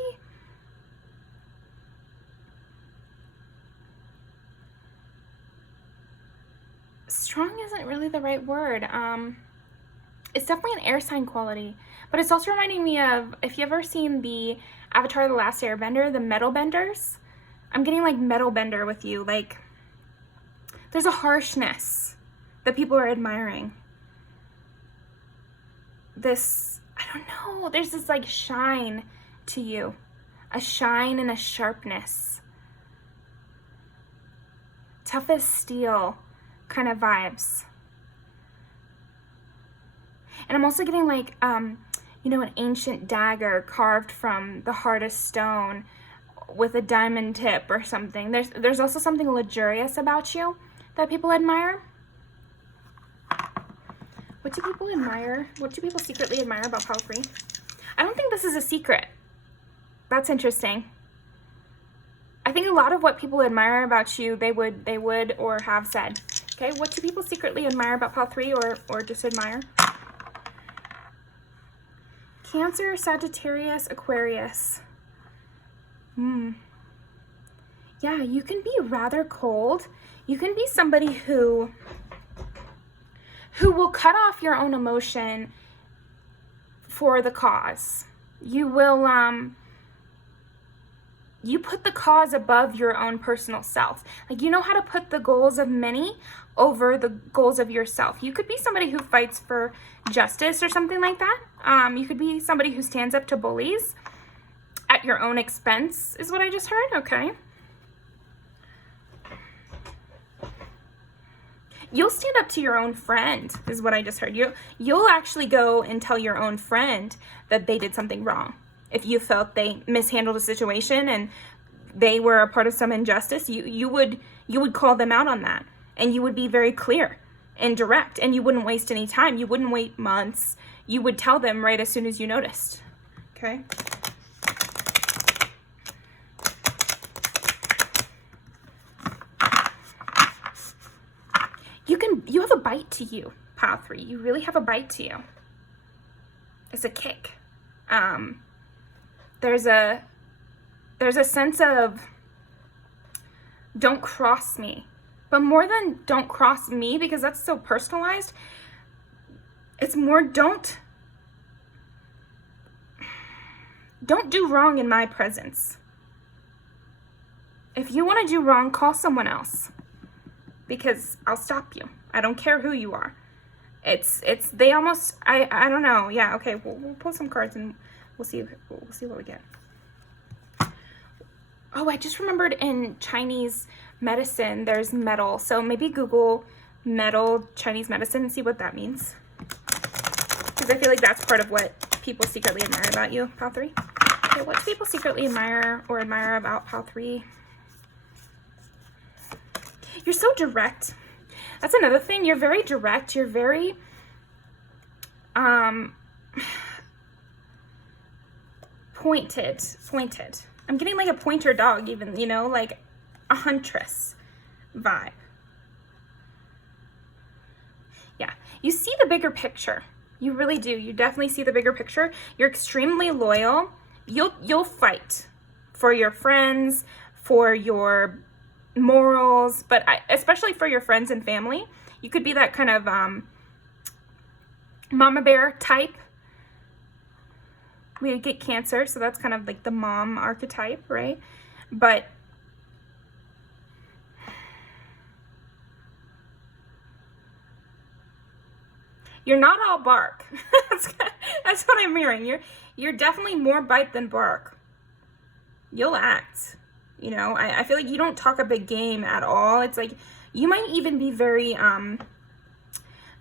strong isn't really the right word. It's definitely an air sign quality, but it's also reminding me of, if you've ever seen the Avatar: The Last Airbender, the metal benders. I'm getting like metal bender with you. Like there's a harshness that people are admiring. This, I don't know, there's this like shine to you, a shine and a sharpness, tough as steel kind of vibes. And I'm also getting like you know, an ancient dagger carved from the hardest stone with a diamond tip or something. There's also something luxurious about you that people admire. What do people admire? What do people secretly admire about pile 3? I don't think this is a secret. That's interesting. I think a lot of what people admire about you, they would or have said. Okay, what do people secretly admire about pile 3 or just admire? Cancer, Sagittarius, Aquarius. Yeah, you can be rather cold. You can be somebody who will cut off your own emotion for the cause. You will, you put the cause above your own personal self. Like, you know how to put the goals of many over the goals of yourself. You could be somebody who fights for justice or something like that. You could be somebody who stands up to bullies at your own expense, is what I just heard. Okay. You'll stand up to your own friend, is what I just heard. You'll actually go and tell your own friend that they did something wrong. If you felt they mishandled a situation and they were a part of some injustice, you would call them out on that. And you would be very clear and direct, and you wouldn't waste any time. You wouldn't wait months. You would tell them right as soon as you noticed. Okay? you have a bite to you, pile 3. You really have a bite to you. It's a kick. There's a sense of don't cross me. But more than don't cross me, because that's so personalized, it's more don't do wrong in my presence. If you want to do wrong, call someone else, because I'll stop you. I don't care who you are. They almost, I don't know. Yeah, okay, we'll pull some cards and we'll see what we get. Oh, I just remembered in Chinese medicine, there's metal. So maybe Google metal Chinese medicine and see what that means. Because I feel like that's part of what people secretly admire about you, pile 3. Okay, what do people secretly admire about pile 3? You're so direct. That's another thing. You're very direct. You're very, pointed. I'm getting like a pointer dog even, like a huntress vibe. Yeah, you see the bigger picture. You really do. You definitely see the bigger picture. You're extremely loyal. You'll fight for your friends, for your morals, but especially for your friends and family. You could be that kind of mama bear type. We get Cancer, so that's kind of like the mom archetype, right? But you're not all bark. That's what I'm hearing. You're definitely more bite than bark. You'll act. I feel like you don't talk a big game at all. It's like you might even be very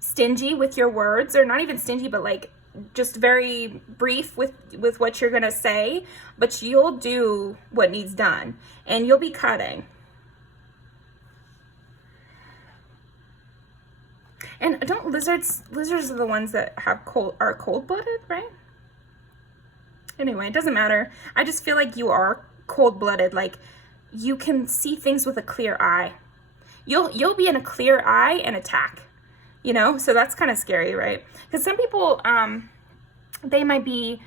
stingy with your words, or not even stingy, but like just very brief with what you're gonna say, but you'll do what needs done, and you'll be cutting. And don't lizards are the ones that are cold-blooded, right? Anyway, it doesn't matter. I just feel like you are cold-blooded. Like, you can see things with a clear eye. You'll be in a clear eye and attack, so that's kind of scary, right? Because some people, they might be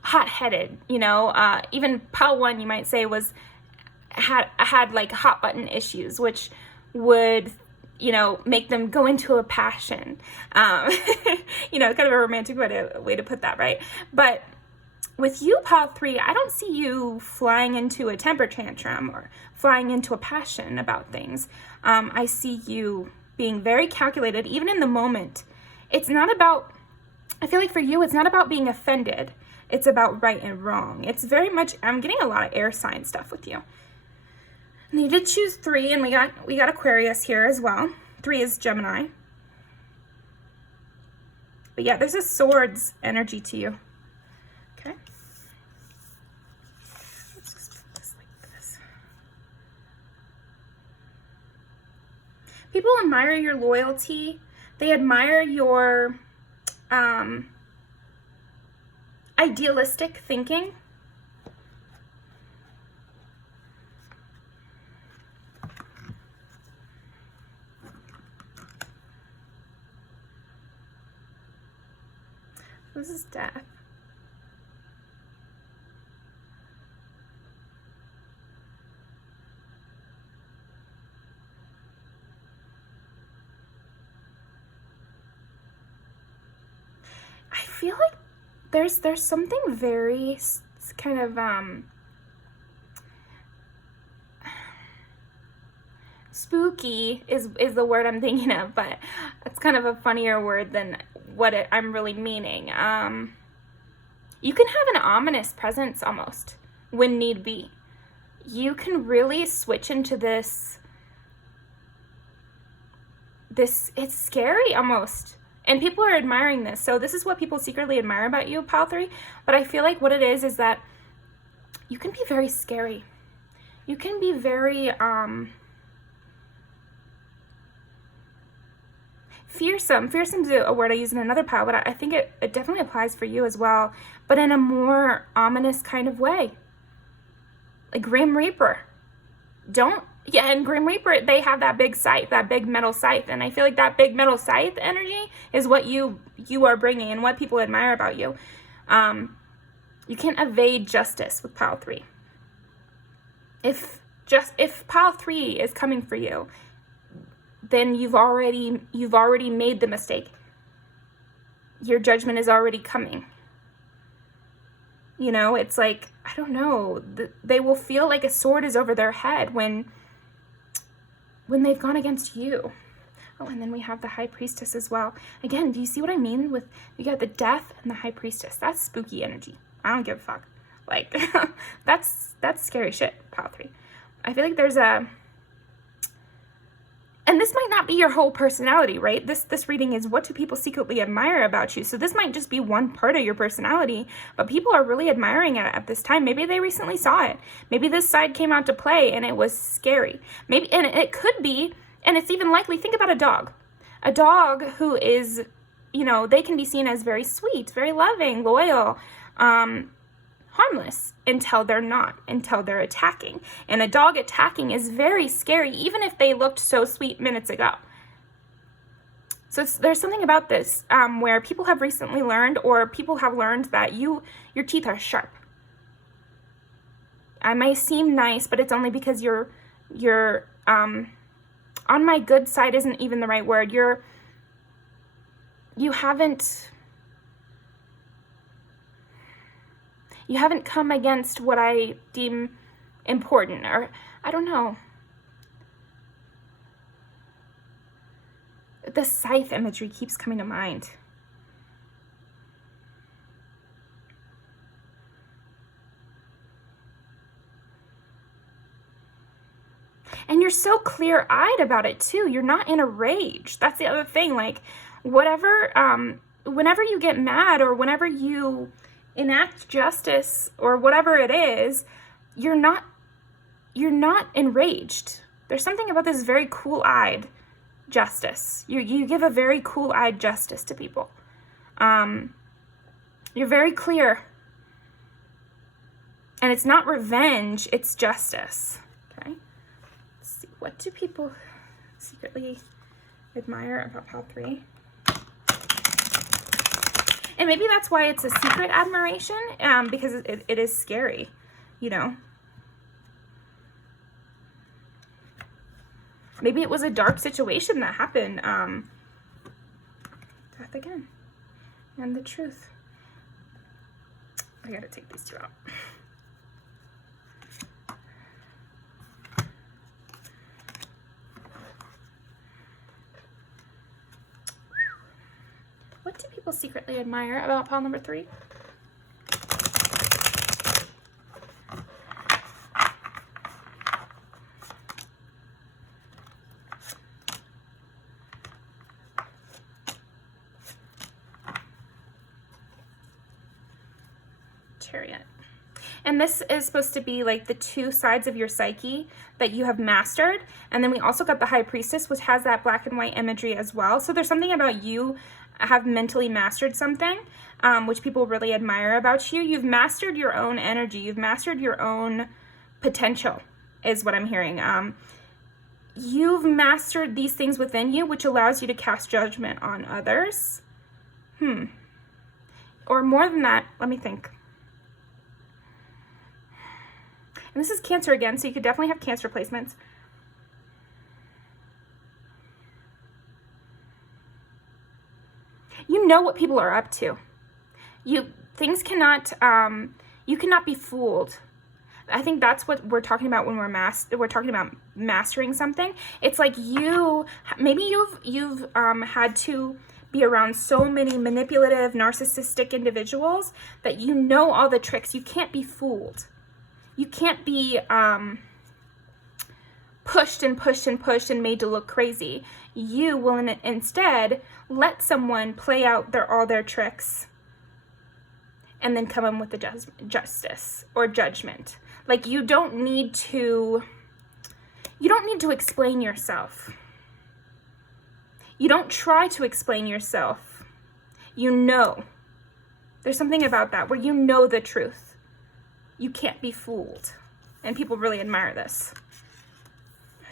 hot-headed, even pile 1, you might say, had like hot button issues, which would make them go into a passion. Kind of a romantic way to put that, right? But with you, pile 3, I don't see you flying into a temper tantrum or flying into a passion about things. I see you being very calculated, even in the moment. It's not about, I feel like for you, it's not about being offended. It's about right and wrong. It's very much, I'm getting a lot of air sign stuff with you. And you did choose 3, and we got Aquarius here as well. 3 is Gemini. But yeah, there's a swords energy to you. Okay. Let's just put this like this. People admire your loyalty. They admire your idealistic thinking. This is death. I feel like there's something very kind of spooky is the word I'm thinking of, but it's kind of a funnier word than what I'm really meaning. You can have an ominous presence almost when need be. You can really switch into this, it's scary almost. And people are admiring this. So this is what people secretly admire about you, pile 3. But I feel like what it is that you can be very scary. You can be very fearsome. Fearsome is a word I use in another pile, but I think it definitely applies for you as well, but in a more ominous kind of way. Like Grim Reaper. Yeah, and Grim Reaper, they have that big scythe, that big metal scythe, and I feel like that big metal scythe energy is what you are bringing and what people admire about you. You can't evade justice with pile 3. If pile 3 is coming for you, then you've already made the mistake. Your judgment is already coming. You know, it's like, I don't know, they will feel like a sword is over their head when they've gone against you. Oh, and then we have the High Priestess as well. Again, do you see what I mean? With you got the Death and the High Priestess. That's spooky energy. I don't give a fuck. Like, that's scary shit, pile 3. I feel like there's and this might not be your whole personality, right? This reading is what do people secretly admire about you. So this might just be one part of your personality, but people are really admiring it at this time. Maybe they recently saw it. Maybe this side came out to play and it was scary. Maybe, and it could be, and it's even likely, think about a dog. A dog who is, you know, they can be seen as very sweet, very loving, loyal, harmless until they're not, until they're attacking. And a dog attacking is very scary, even if they looked so sweet minutes ago. So there's something about this where people have recently learned, or people have learned that your teeth are sharp. I may seem nice, but it's only because you're on my good side isn't even the right word. You haven't come against what I deem important, or I don't know. The scythe imagery keeps coming to mind. And you're so clear-eyed about it too. You're not in a rage. That's the other thing. Like, whenever you get mad, or whenever you enact justice, or whatever it is, you're not enraged. There's something about this very cool-eyed justice. You give a very cool-eyed justice to people. You're very clear. And it's not revenge, it's justice. Okay? Let's see. What do people secretly admire about pile 3? And maybe that's why it's a secret admiration, because it is scary, you know. Maybe it was a dark situation that happened. Death again. And the Truth. I gotta take these two out. What do people secretly admire about pile number 3? Chariot. And this is supposed to be like the two sides of your psyche that you have mastered. And then we also got the High Priestess, which has that black and white imagery as well. So there's something about you have mentally mastered something, which people really admire about you. You've mastered your own energy. You've mastered your own potential, is what I'm hearing. You've mastered these things within you, which allows you to cast judgment on others. Or more than that, let me think. And this is Cancer again, so you could definitely have Cancer placements. You know what people are up to. Things cannot, you cannot be fooled. I think that's what we're talking about when we're talking about mastering something. It's like maybe you've had to be around so many manipulative, narcissistic individuals that you know all the tricks. You can't be fooled. You can't be pushed and pushed and pushed and made to look crazy. You will instead let someone play out all their tricks and then come in with the justice or judgment. Like, you don't need to explain yourself. You don't try to explain yourself. You know. There's something about that where you know the truth. You can't be fooled. And people really admire this.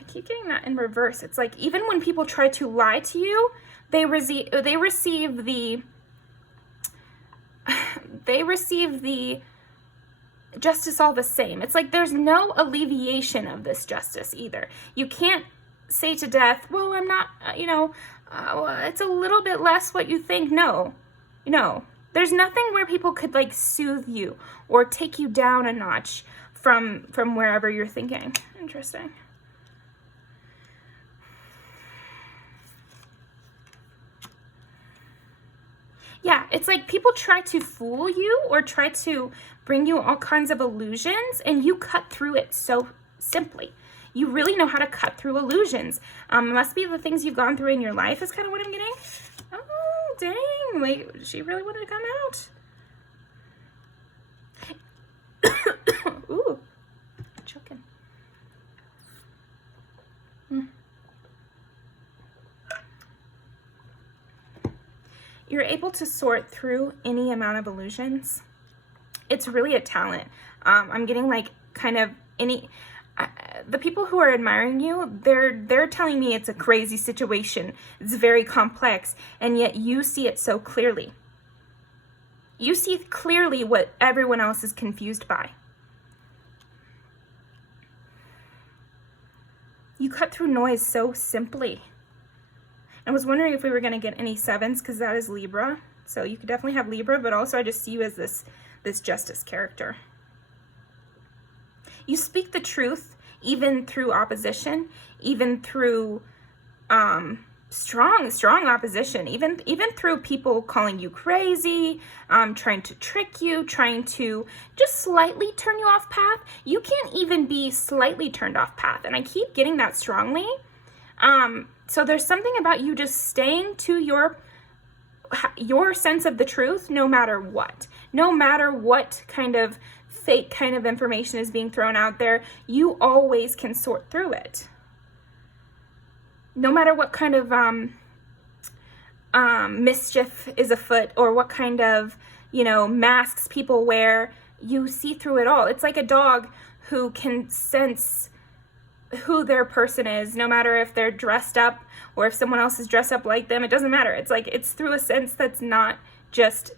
keep getting that in reverse. It's like even when people try to lie to you, they receive the justice all the same. It's like there's no alleviation of this justice either. You can't say to death, well, I'm not, it's a little bit less what you think. No. There's nothing where people could like soothe you or take you down a notch from wherever you're thinking. Interesting. Yeah, it's like people try to fool you or try to bring you all kinds of illusions, and you cut through it so simply. You really know how to cut through illusions. It must be the things you've gone through in your life is kind of what I'm getting. Oh, dang. Wait, she really wanted to come out. Ooh, I'm choking. You're able to sort through any amount of illusions. It's really a talent. I'm getting like kind of the people who are admiring you, they're telling me it's a crazy situation. It's very complex, and yet you see it so clearly. You see clearly what everyone else is confused by. You cut through noise so simply. I was wondering if we were going to get any 7s, because that is Libra. So you could definitely have Libra, but also I just see you as this justice character. You speak the truth, even through opposition, even through strong opposition, even through people calling you crazy, trying to trick you, trying to just slightly turn you off path. You can't even be slightly turned off path, and I keep getting that strongly. So there's something about you just staying to your sense of the truth, no matter what kind of fake kind of information is being thrown out there. You always can sort through it. No matter what kind of mischief is afoot, or what kind of, masks people wear, you see through it all. It's like a dog who can sense who their person is, no matter if they're dressed up or if someone else is dressed up like them. It doesn't matter. It's like it's through a sense that's not just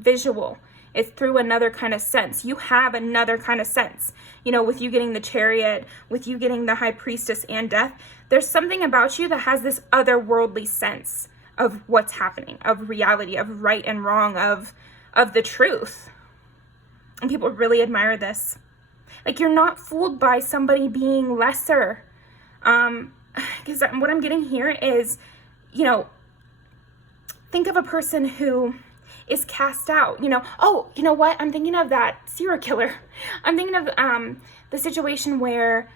visual. It's through another kind of sense. You have another kind of sense. With you getting the Chariot, with you getting the High Priestess and Death, there's something about you that has this otherworldly sense of what's happening, of reality, of right and wrong, of the truth. And people really admire this. Like, you're not fooled by somebody being lesser. Because what I'm getting here is, think of a person who is cast out, oh, you know what? I'm thinking of that serial killer. I'm thinking of the situation where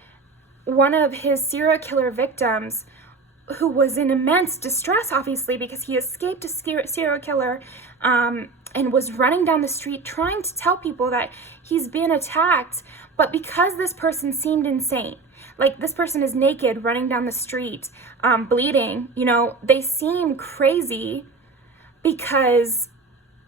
one of his serial killer victims, who was in immense distress, obviously, because he escaped a serial killer, and was running down the street trying to tell people that he's been attacked. But because this person seemed insane, like this person is naked running down the street, bleeding, they seem crazy because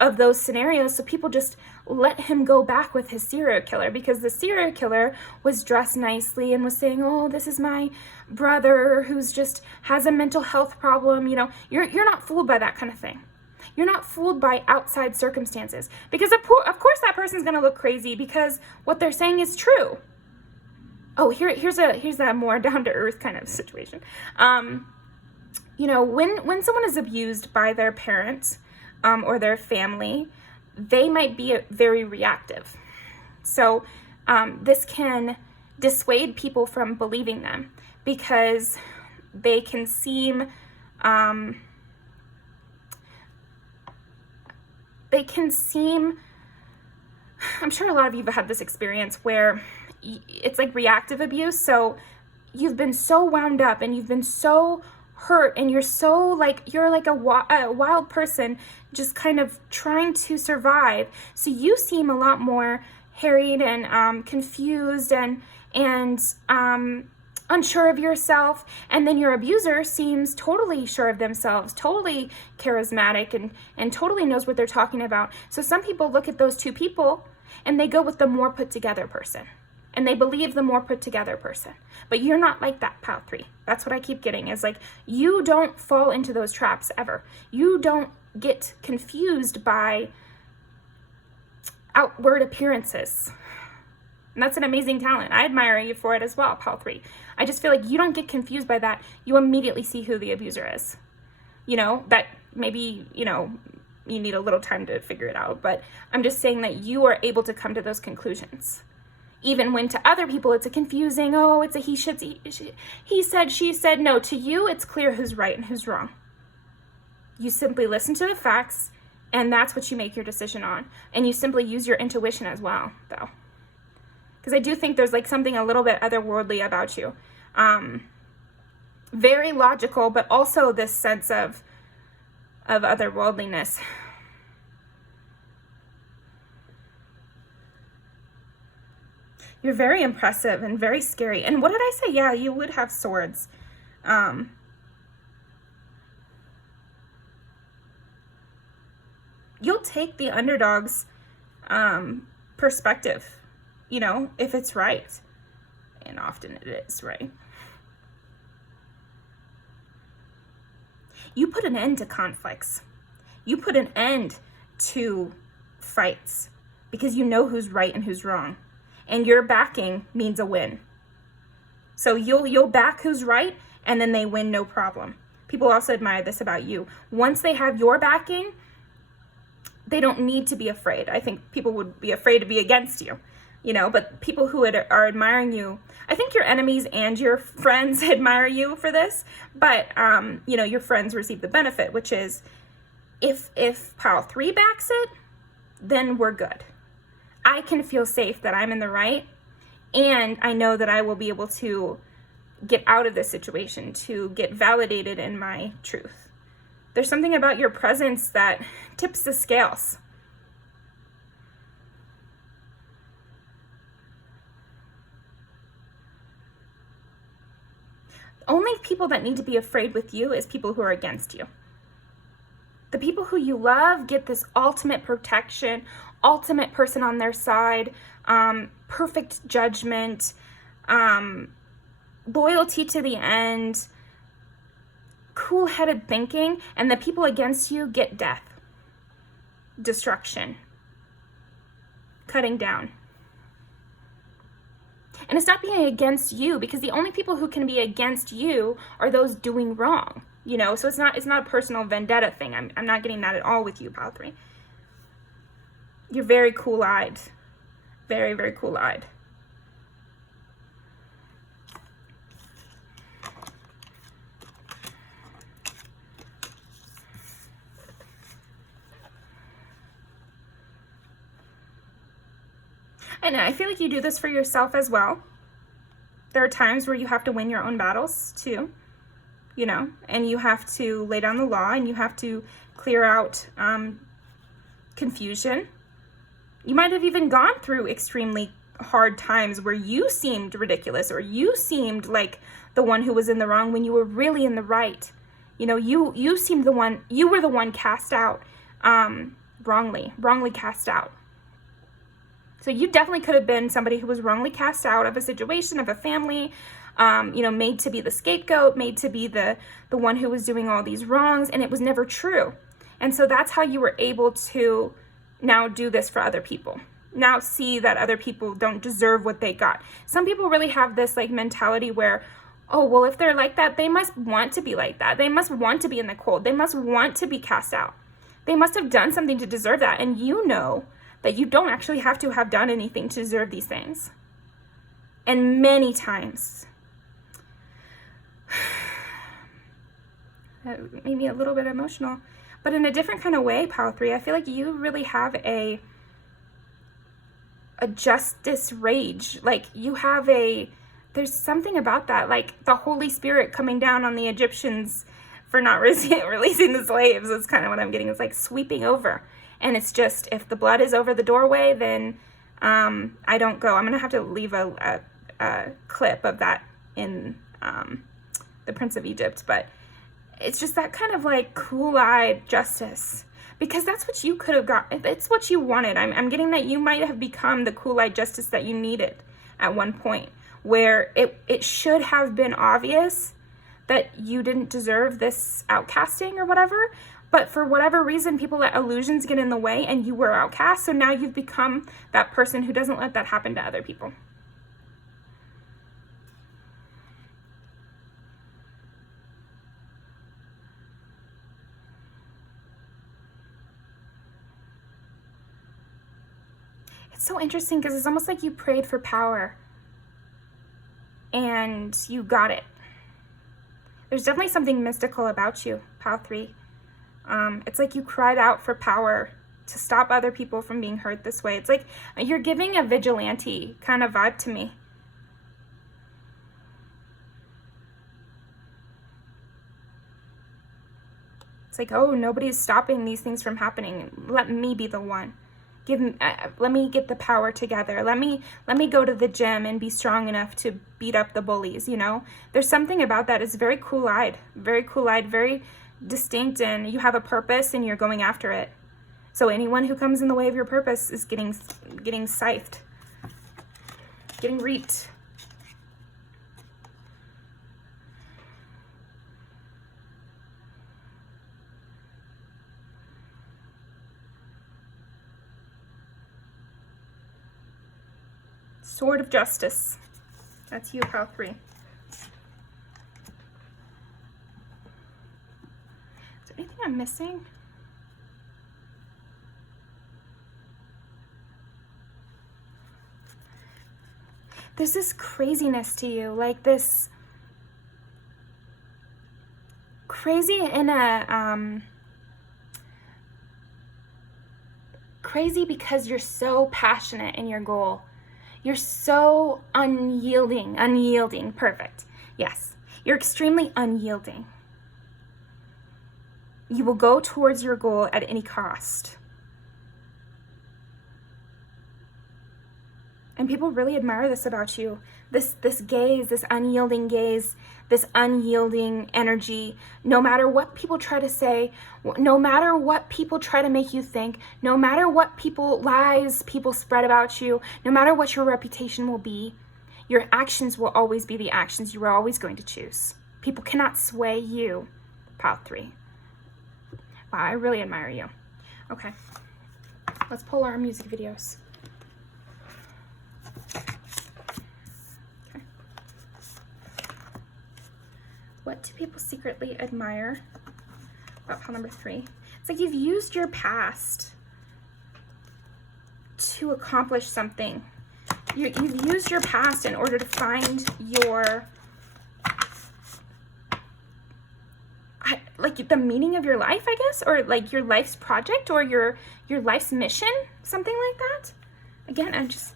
of those scenarios. So people just let him go back with his serial killer, because the serial killer was dressed nicely and was saying, oh, this is my brother who's just has a mental health problem. You're not fooled by that kind of thing. You're not fooled by outside circumstances, because of course that person's going to look crazy because what they're saying is true. Oh, here's that more down to earth kind of situation. When someone is abused by their parents, or their family, they might be very reactive. So this can dissuade people from believing them, because they can seem, I'm sure a lot of you have had this experience where it's like reactive abuse. So you've been so wound up and you've been so hurt, and you're like a wild person just kind of trying to survive. So you seem a lot more harried and confused and unsure of yourself, and then your abuser seems totally sure of themselves, totally charismatic, and totally knows what they're talking about. So some people look at those two people and they go with the more put together person. and they believe the more put together person. But you're not like that, pile 3. That's what I keep getting, is like, you don't fall into those traps ever. You don't get confused by outward appearances. And that's an amazing talent. I admire you for it as well, pile 3. I just feel like you don't get confused by that. You immediately see who the abuser is. You know, that maybe, you know, you need a little time to figure it out, but I'm just saying that you are able to come to those conclusions. Even when to other people it's a confusing, oh, it's a he said, she said. No, to you it's clear who's right and who's wrong. You simply listen to the facts, and that's what you make your decision on. And you simply use your intuition as well, though. Because I do think there's like something a little bit otherworldly about you. Very logical, but also this sense of otherworldliness. You're very impressive and very scary. And what did I say? Yeah, you would have swords. You'll take the underdog's perspective, you know, if it's right. And often it is, right? You put an end to conflicts. You put an end to fights because you know who's right and who's wrong. And your backing means a win. So you'll back who's right, and then they win, no problem. People also admire this about you. Once they have your backing, they don't need to be afraid. I think people would be afraid to be against you, you know, but people who are admiring you, I think your enemies and your friends admire you for this, but, you know, your friends receive the benefit, which is if pile 3 backs it, then we're good. I can feel safe that I'm in the right, and I know that I will be able to get out of this situation, to get validated in my truth. There's something about your presence that tips the scales. Only people that need to be afraid with you is people who are against you. The people who you love get this ultimate protection, ultimate person on their side, perfect judgment, loyalty to the end, cool-headed thinking, and the people against you get death, destruction, cutting down. And it's not being against you, because the only people who can be against you are those doing wrong, you know? So it's not a personal vendetta thing. I'm not getting that at all with you, pile 3. You're very cool-eyed. Very, very cool-eyed. And I feel like you do this for yourself as well. There are times where you have to win your own battles too, you know, and you have to lay down the law, and you have to clear out confusion. You might have even gone through extremely hard times where you seemed ridiculous, or you seemed like the one who was in the wrong when you were really in the right. You know, you seemed you were the one cast out wrongly cast out. So you definitely could have been somebody who was wrongly cast out of a situation, of a family, you know, made to be the scapegoat, made to be the one who was doing all these wrongs, and it was never true. And so that's how you were able to now do this for other people. Now see that other people don't deserve what they got. Some people really have this like mentality where, oh, well, if they're like that, they must want to be like that. They must want to be in the cold. They must want to be cast out. They must have done something to deserve that. And you know that you don't actually have to have done anything to deserve these things. And many times, that made me a little bit emotional, but in a different kind of way, pile 3, I feel like you really have a justice rage. Like you have there's something about that, like the Holy Spirit coming down on the Egyptians for not releasing the slaves. That's kind of what I'm getting. It's like sweeping over. And it's just, if the blood is over the doorway, then I don't go. I'm going to have to leave a clip of that in The Prince of Egypt. But it's just that kind of like cool-eyed justice. Because that's what you could have got. It's what you wanted. I'm getting that you might have become the cool-eyed justice that you needed. at one point, where it should have been obvious that you didn't deserve this outcasting or whatever, but for whatever reason, people let illusions get in the way and you were outcast, so now you've become that person who doesn't let that happen to other people. It's so interesting because it's almost like you prayed for power and you got it. There's definitely something mystical about you, Pile 3. It's like you cried out for power to stop other people from being hurt this way. It's like you're giving a vigilante kind of vibe to me. It's like, oh, nobody's stopping these things from happening. Let me be the one. Let me get the power together. Let me go to the gym and be strong enough to beat up the bullies, you know? There's something about that. It's very cool-eyed, very distinct, and you have a purpose and you're going after it. So anyone who comes in the way of your purpose is getting scythed, getting reaped. Sword of Justice. That's you, Pile 3. Is there anything I'm missing? There's this craziness to you, like this crazy in a crazy because you're so passionate in your goal. You're so unyielding, perfect. Yes, you're extremely unyielding. You will go towards your goal at any cost. And people really admire this about you. This gaze, this unyielding gaze, this unyielding energy. No matter what people try to say, no matter what people try to make you think, no matter what lies people spread about you, no matter what your reputation will be, your actions will always be the actions you are always going to choose. People cannot sway you, Pile 3. Wow, I really admire you. Okay, let's pull our music videos. What do people secretly admire about pile number 3? It's like you've used your past to accomplish something. You've used your past in order to find your, like the meaning of your life, I guess, or like your life's project or your life's mission, something like that. Again, it's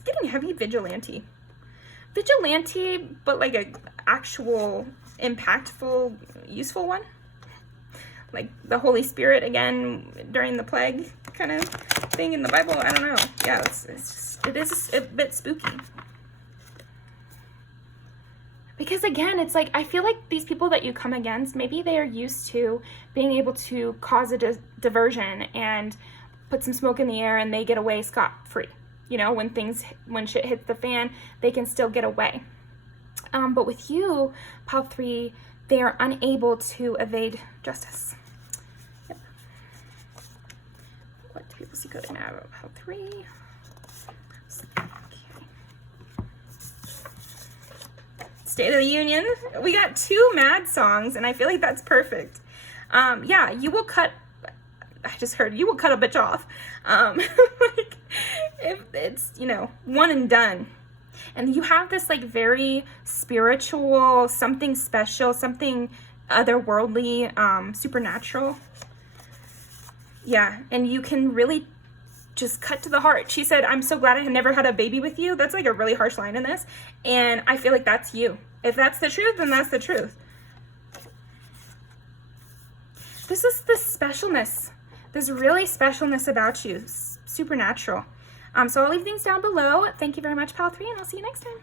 getting heavy vigilante, but like a actual impactful, useful one, like the Holy Spirit again during the plague kind of thing in the Bible. I don't know. Yeah, it is a bit spooky. Because again, it's like I feel like these people that you come against, maybe they are used to being able to cause a diversion and put some smoke in the air and they get away scot-free. You know, when shit hits the fan, they can still get away. But with you, Pile 3, they are unable to evade justice. Yep. What do people see good now about Pile 3? Okay. State of the Union. We got 2 mad songs, and I feel like that's perfect. Yeah, you will cut. I just heard you will cut a bitch off. Like, if it's, one and done. And you have this like very spiritual, something special, something otherworldly, supernatural. Yeah, and you can really just cut to the heart. She said, I'm so glad I had never had a baby with you. That's like a really harsh line in this. And I feel like that's you. If that's the truth, then that's the truth. This is the specialness. There's really specialness about you. Supernatural. So I'll leave things down below. Thank you very much, Pile 3, and I'll see you next time.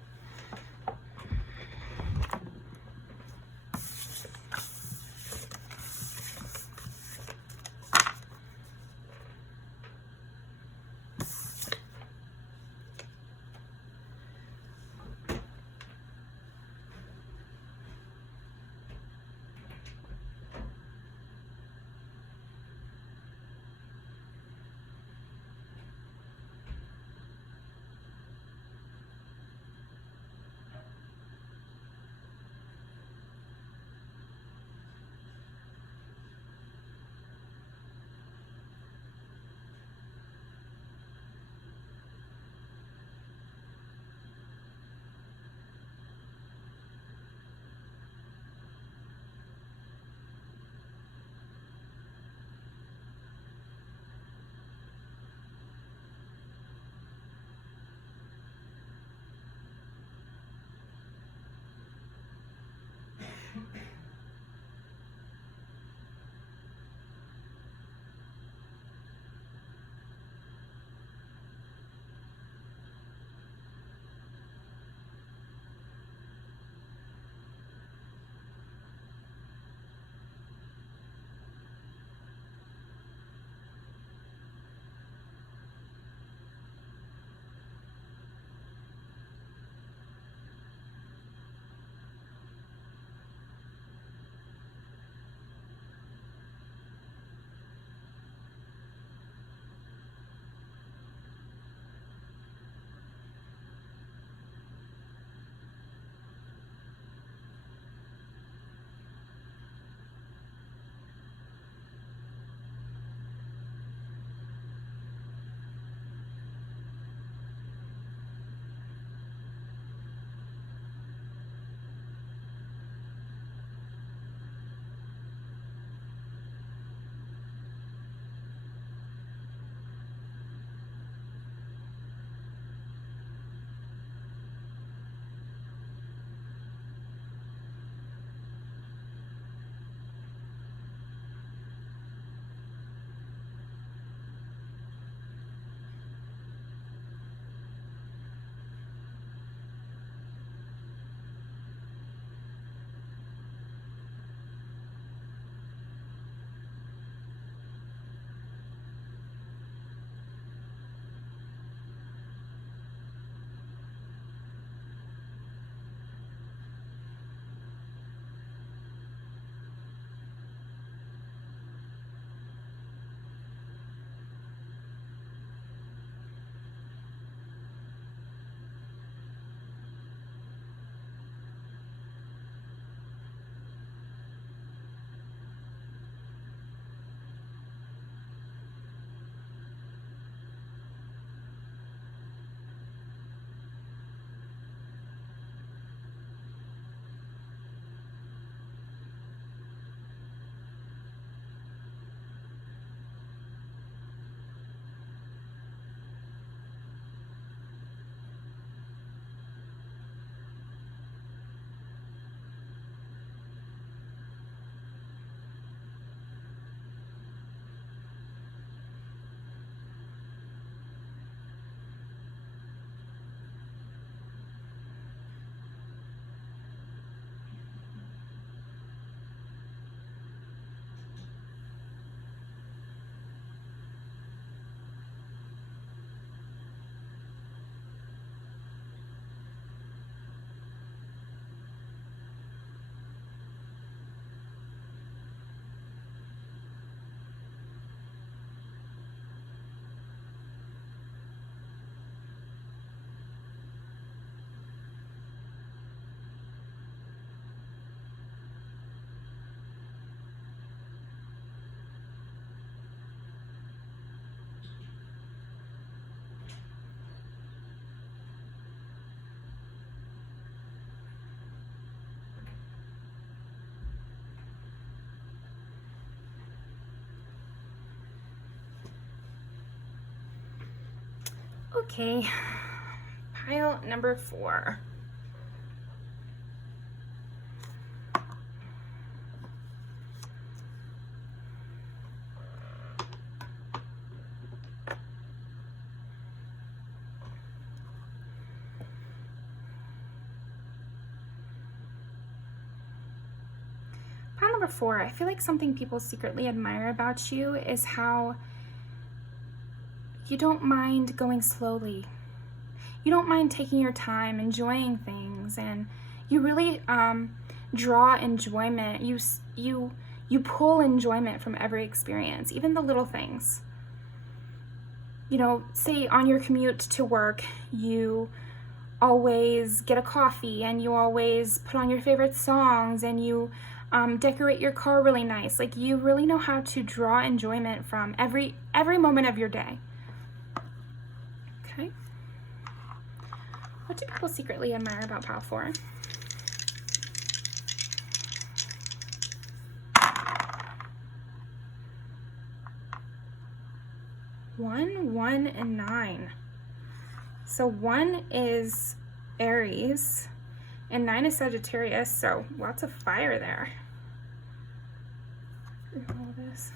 Okay, pile number 4. Pile number 4, I feel like something people secretly admire about you is how you don't mind going slowly. You don't mind taking your time, enjoying things, and you really draw enjoyment. You pull enjoyment from every experience, even the little things. You know, say on your commute to work, you always get a coffee, and you always put on your favorite songs, and you decorate your car really nice. Like, you really know how to draw enjoyment from every moment of your day. Okay. What do people secretly admire about pile 4? One, and 9. So 1 is Aries, and 9 is Sagittarius, so lots of fire there. All this.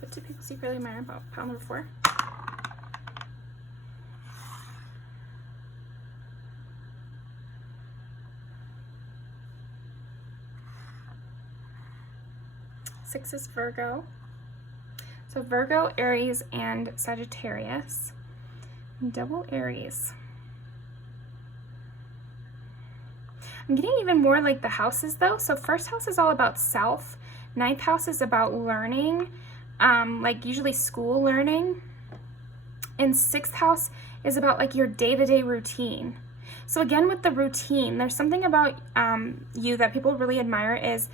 What do people secretly admire about pile number 4? Six is Virgo. So Virgo, Aries, and Sagittarius. Double Aries. I'm getting even more like the houses though. So first house is all about self. Ninth house is about learning, like usually school learning. And sixth house is about like your day-to-day routine. So again, with the routine, there's something about you that people really admire is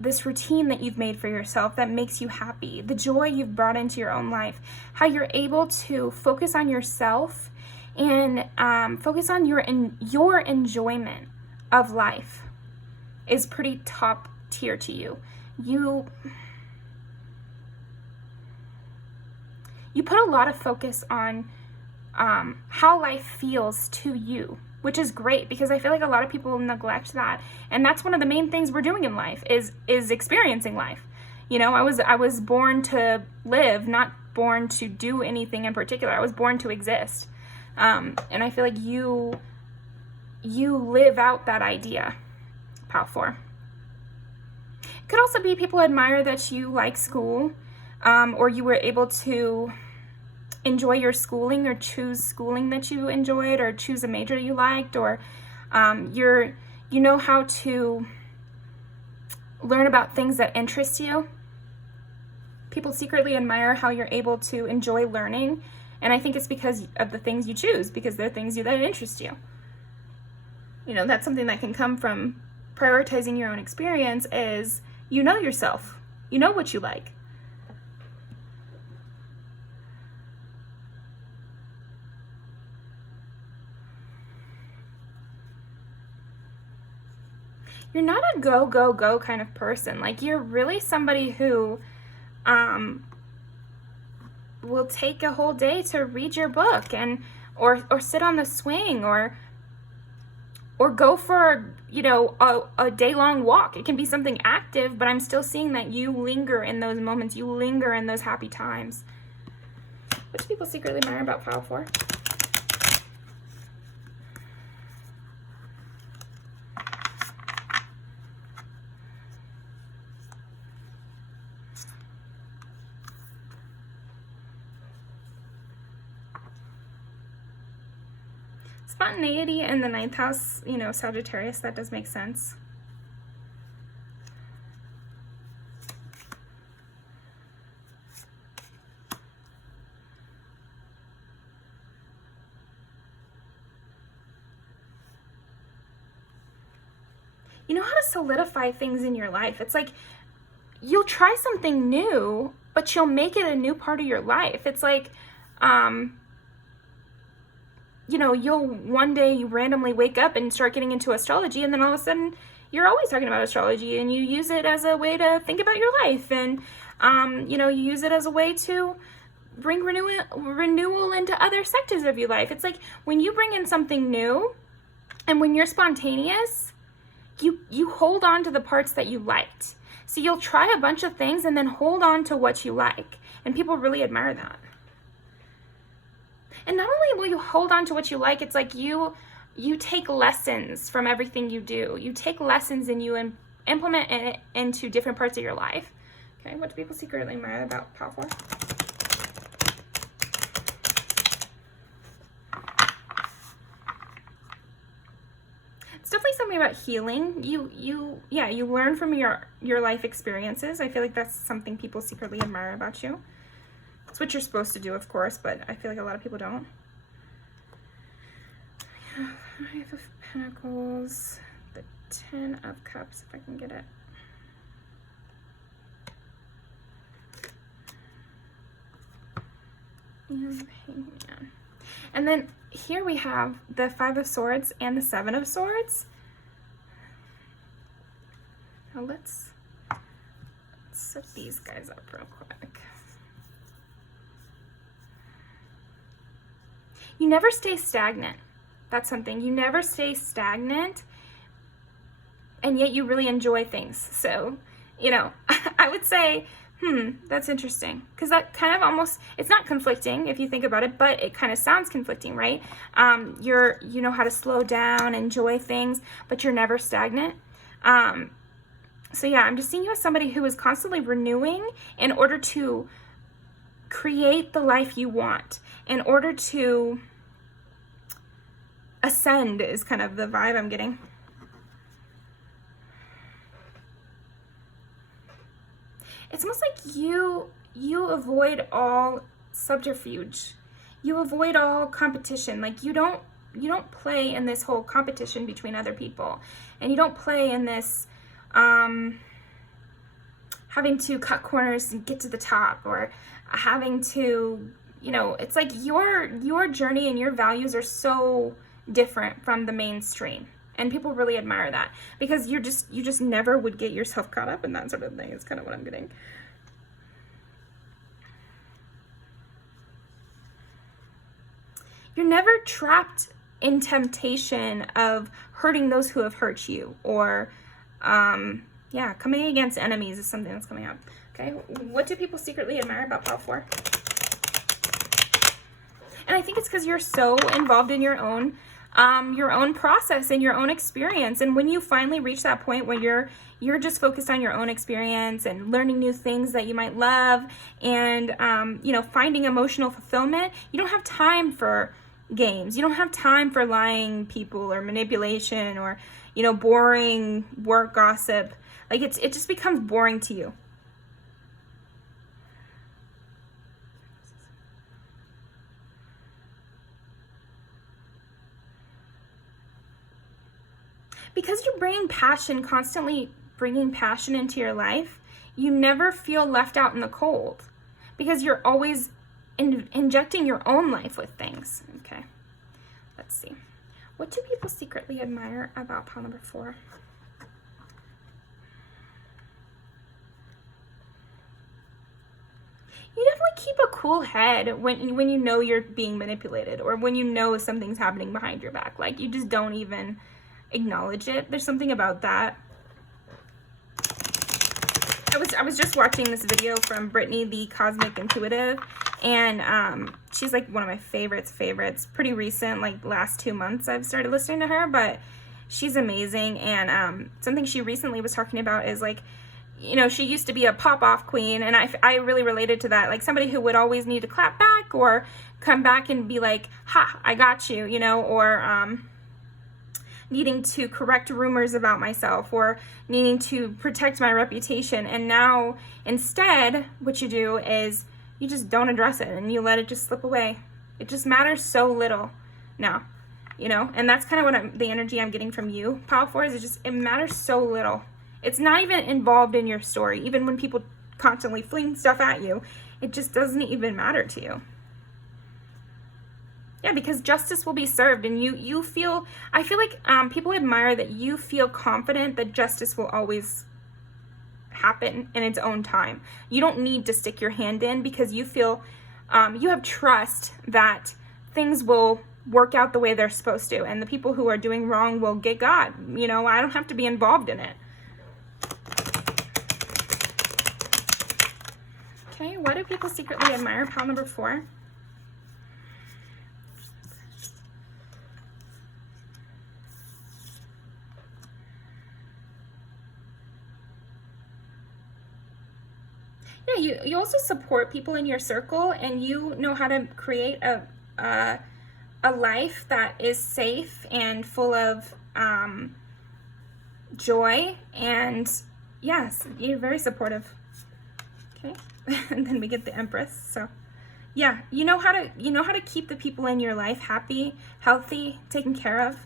this routine that you've made for yourself that makes you happy, the joy you've brought into your own life, how you're able to focus on yourself and focus on your enjoyment of life is pretty top tier to you. You put a lot of focus on how life feels to you, which is great because I feel like a lot of people neglect that. And that's one of the main things we're doing in life is experiencing life. You know, I was born to live, not born to do anything in particular. I was born to exist. And I feel like you live out that idea. Pile 4. It could also be people admire that you like school, or you were able to enjoy your schooling or choose schooling that you enjoyed or choose a major you liked, or you know how to learn about things that interest you. People secretly admire how you're able to enjoy learning, and I think it's because of the things you choose, because they're things that interest you. You know, that's something that can come from prioritizing your own experience is you know yourself. You know what you like. You're not a go, go, go kind of person. Like, you're really somebody who will take a whole day to read your book and or sit on the swing or go for, you know, a day-long walk. It can be something active, but I'm still seeing that you linger in those moments. You linger in those happy times. What do people secretly admire about pile 4? Spontaneity in the 9th house, you know, Sagittarius, that does make sense. You know how to solidify things in your life. It's like you'll try something new, but you'll make it a new part of your life. It's like, you know, you'll one day you randomly wake up and start getting into astrology, and then all of a sudden you're always talking about astrology, and you use it as a way to think about your life, and you know, you use it as a way to bring renewal into other sectors of your life. It's like when you bring in something new and when you're spontaneous, you hold on to the parts that you liked. So you'll try a bunch of things and then hold on to what you like. And people really admire that. And not only will you hold on to what you like, it's like you take lessons from everything you do. You take lessons and you implement it into different parts of your life. Okay, what do people secretly admire about Pile 4? It's definitely something about healing. You learn from your life experiences. I feel like that's something people secretly admire about you. It's what you're supposed to do, of course, but I feel like a lot of people don't. Five of Pentacles, the 10 of Cups, if I can get it. And Hangman. And then here we have the 5 of Swords and the 7 of Swords. Now let's set these guys up real quick. You never stay stagnant. That's something. You never stay stagnant, and yet you really enjoy things. So, you know, I would say, that's interesting. Because that kind of almost, it's not conflicting if you think about it, but it kind of sounds conflicting, right? You know how to slow down, enjoy things, but you're never stagnant. So yeah, I'm just seeing you as somebody who is constantly renewing in order to create the life you want, in order to ascend is kind of the vibe I'm getting. It's almost like you avoid all subterfuge. You avoid all competition. Like you don't play in this whole competition between other people, and you don't play in this having to cut corners and get to the top, or having to, you know, it's like your journey and your values are so different from the mainstream, and people really admire that, because you just never would get yourself caught up in that sort of thing. It's kind of what I'm getting. You're never trapped in temptation of hurting those who have hurt you, or coming against enemies is something that's coming up. Okay, what do people secretly admire about Pile 4? And I think it's because you're so involved in your own process and your own experience. And when you finally reach that point where you're just focused on your own experience and learning new things that you might love, and finding emotional fulfillment, you don't have time for games. You don't have time for lying people or manipulation or boring work gossip. Like it just becomes boring to you. Because you're constantly bringing passion into your life, you never feel left out in the cold, because you're always injecting your own life with things. Okay, let's see. What do people secretly admire about Pile number 4? You definitely keep a cool head when you know you're being manipulated, or when you know something's happening behind your back. Like, you just don't even acknowledge it. There's something about that. I was just watching this video from Brittany, the Cosmic Intuitive, and she's like one of my favorites. Pretty recent, like last 2 months I've started listening to her, but she's amazing. And something she recently was talking about is like, she used to be a pop-off queen, and I really related to that. Like somebody who would always need to clap back or come back and be like, ha, I got you, or needing to correct rumors about myself, or needing to protect my reputation. And now instead what you do is you just don't address it and you let it just slip away. It just matters so little now, and that's kind of what the energy I'm getting from you, Pile 4, is it matters so little. It's not even involved in your story. Even when people constantly fling stuff at you, it just doesn't even matter to you. Yeah, because justice will be served, and I feel like people admire that you feel confident that justice will always happen in its own time. You don't need to stick your hand in, because you feel You have trust that things will work out the way they're supposed to, and the people who are doing wrong will get God. You know, I don't have to be involved in it. Okay, why do people secretly admire pile number 4? Yeah, you also support people in your circle, and you know how to create a life that is safe and full of joy, and yes, you're very supportive. Okay, and then we get the Empress. So yeah, you know how to keep the people in your life happy, healthy, taken care of.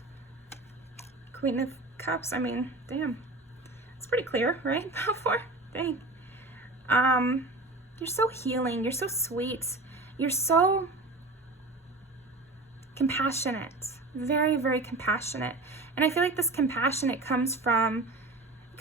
Queen of Cups, I mean, damn, it's pretty clear, right? Before, dang. You're so healing, you're so sweet, you're so compassionate, very, very compassionate. And I feel like this compassion, it comes from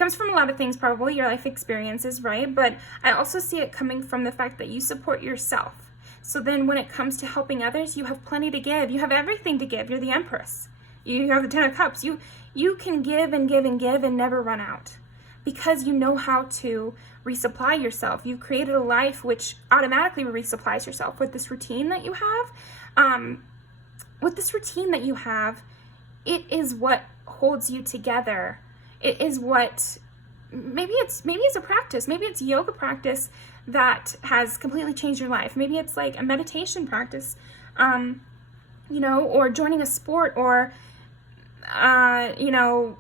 a lot of things, probably your life experiences, right? But I also see it coming from the fact that you support yourself. So then when it comes to helping others, you have plenty to give. You have everything to give. You're the Empress. You have the 10 of Cups. You can give and give and give and never run out, because you know how to resupply yourself. You've created a life which automatically resupplies yourself with this routine that you have. It is what holds you together. It is what, maybe it's a practice. Maybe it's yoga practice that has completely changed your life. Maybe it's like a meditation practice, you know, or joining a sport, or, you know,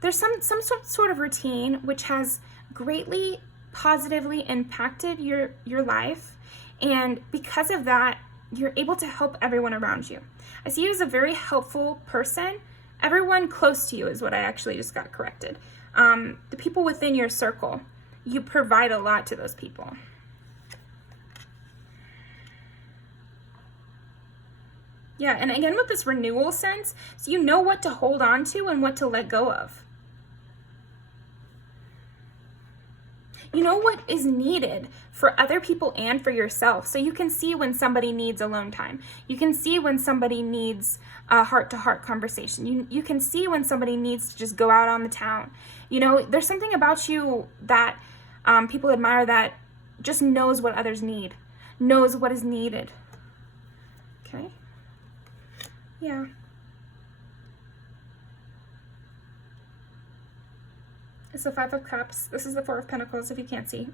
there's some sort of routine which has greatly positively impacted your life, and because of that, you're able to help everyone around you. I see you as a very helpful person. Everyone close to you is what I actually just got corrected. The people within your circle, you provide a lot to those people. Yeah, and again with this renewal sense, so you know what to hold on to and what to let go of. You know what is needed for other people and for yourself. So you can see when somebody needs alone time. You can see when somebody needs a heart-to-heart conversation. You can see when somebody needs to just go out on the town. You know, there's something about you that people admire, that just knows what others need, knows what is needed. Okay? Yeah. It's the 5 of Cups. This is the 4 of Pentacles, if you can't see.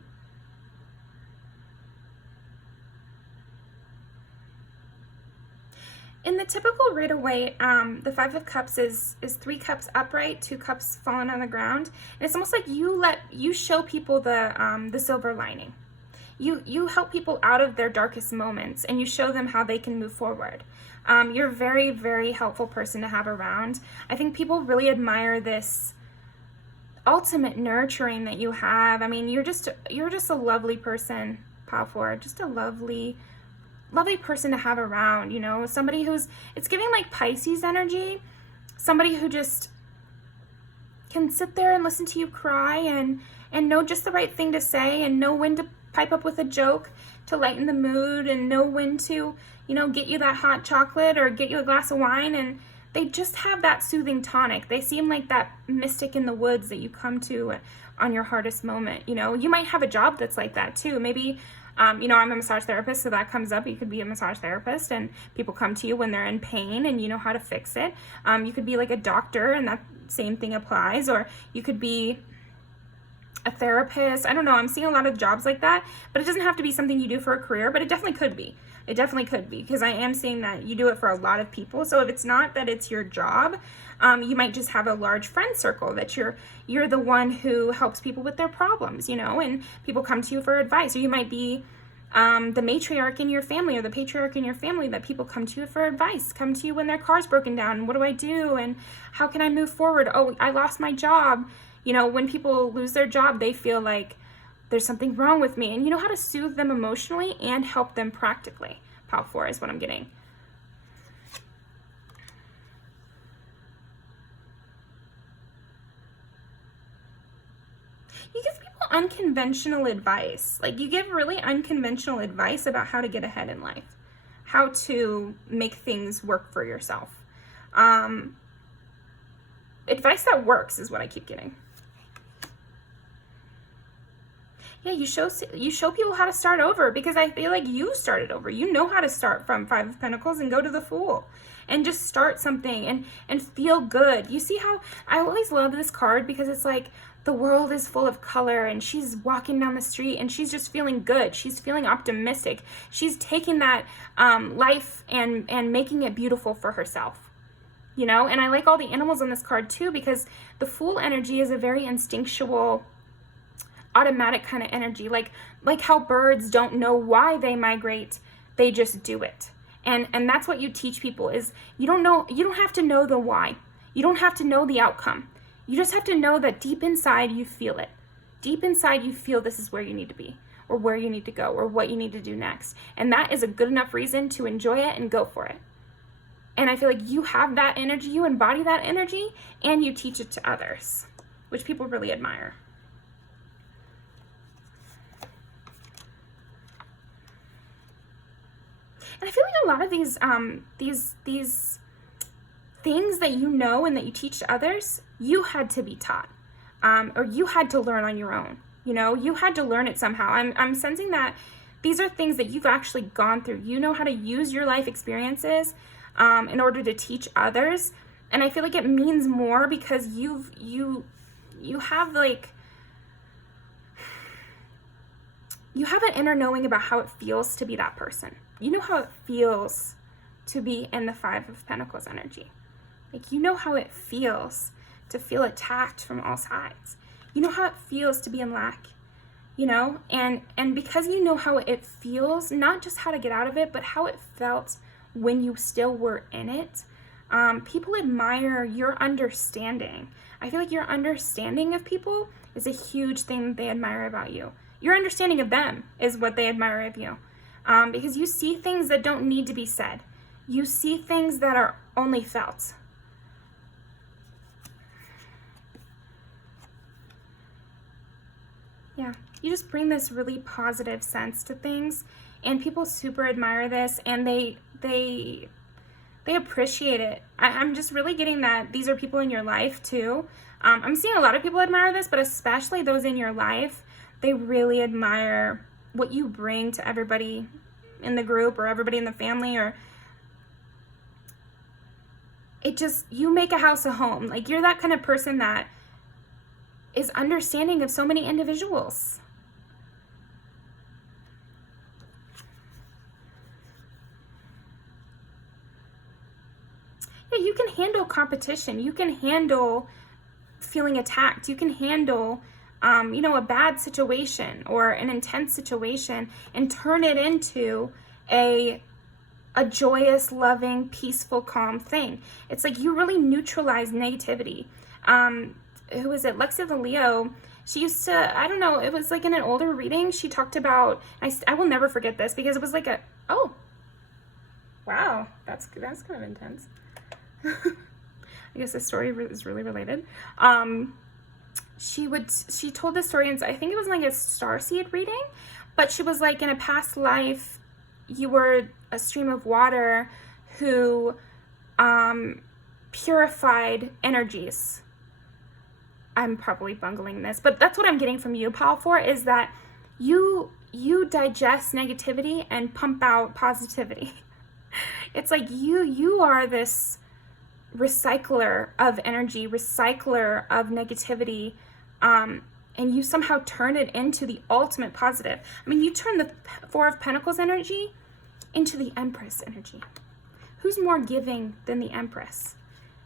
In the typical Rider-Waite, the 5 of Cups is 3 cups upright, 2 cups fallen on the ground. And it's almost like you show people the silver lining. You help people out of their darkest moments, and you show them how they can move forward. You're a very, very helpful person to have around. I think people really admire this ultimate nurturing that you have. I mean, you're just a lovely person, Pile 4. Just a lovely person to have around, you know, somebody it's giving like Pisces energy, somebody who just can sit there and listen to you cry and know just the right thing to say, and know when to pipe up with a joke to lighten the mood, and know when to, you know, get you that hot chocolate or get you a glass of wine, and they just have that soothing tonic. They seem like that mystic in the woods that you come to on your hardest moment. You know, you might have a job that's like that too. Maybe, you know, I'm a massage therapist, so that comes up. You could be a massage therapist, and people come to you when they're in pain, and you know how to fix it. You could be like a doctor, and that same thing applies. Or you could be a therapist. I don't know. I'm seeing a lot of jobs like that, but it doesn't have to be something you do for a career, but it definitely could be. It definitely could be, because I am seeing that you do it for a lot of people. So if it's not that it's your job, you might just have a large friend circle that you're the one who helps people with their problems, you know, and people come to you for advice. Or you might be the matriarch in your family, or the patriarch in your family, that people come to you for advice, come to you when their car's broken down, and what do I do, and how can I move forward? Oh, I lost my job. You know, when people lose their job, they feel like there's something wrong with me, and you know how to soothe them emotionally and help them practically. Pile 4 is what I'm getting. You give people unconventional advice. Like, you give really unconventional advice about how to get ahead in life, how to make things work for yourself. Advice that works is what I keep getting. Yeah, you show people how to start over, because I feel like you started over. You know how to start from Five of Pentacles and go to the Fool and just start something and feel good. You see how I always love this card, because it's like the world is full of color, and she's walking down the street and she's just feeling good. She's feeling optimistic. She's taking that life and making it beautiful for herself. You know, and I like all the animals on this card too, because the Fool energy is a very instinctual, automatic kind of energy, like how birds don't know why they migrate, they just do it. And that's what you teach people, is you don't have to know the why. You don't have to know the outcome. You just have to know that deep inside you feel it. Deep inside you feel this is where you need to be, or where you need to go, or what you need to do next. And that is a good enough reason to enjoy it and go for it. And I feel like you have that energy, you embody that energy, and you teach it to others, which people really admire. And I feel like a lot of these things that you know and that you teach to others, you had to be taught, or you had to learn on your own. You know, you had to learn it somehow. I'm sensing that these are things that you've actually gone through. You know how to use your life experiences in order to teach others, and I feel like it means more, because you have like, you have an inner knowing about how it feels to be that person. You know how it feels to be in the Five of Pentacles energy. Like, you know how it feels to feel attacked from all sides. You know how it feels to be in lack, you know? And because you know how it feels, not just how to get out of it, but how it felt when you still were in it, people admire your understanding. I feel like your understanding of people is a huge thing that they admire about you. Your understanding of them is what they admire of you. Because you see things that don't need to be said. You see things that are only felt. Yeah, you just bring this really positive sense to things, and people super admire this, and they appreciate it. I'm just really getting that these are people in your life too. I'm seeing a lot of people admire this, but especially those in your life, they really admire what you bring to everybody in the group or everybody in the family, or it just, you make a house a home. Like, you're that kind of person that is understanding of so many individuals. Yeah, you can handle competition. You can handle feeling attacked. You can handle a bad situation or an intense situation and turn it into a joyous, loving, peaceful, calm thing. It's like you really neutralize negativity. Who is it? Lexi the Leo. She used to, I don't know, it was like in an older reading, she talked about, I will never forget this, because it was like oh, wow, that's kind of intense. I guess this story is really related. She told this story, and I think it was like a starseed reading, but she was like, in a past life, you were a stream of water who purified energies. I'm probably bungling this, but that's what I'm getting from you, Paul, for, is that you digest negativity and pump out positivity. It's like you are this recycler of energy, recycler of negativity, and you somehow turn it into the ultimate positive. I mean, you turn the Four of Pentacles energy into the Empress energy. Who's more giving than the Empress?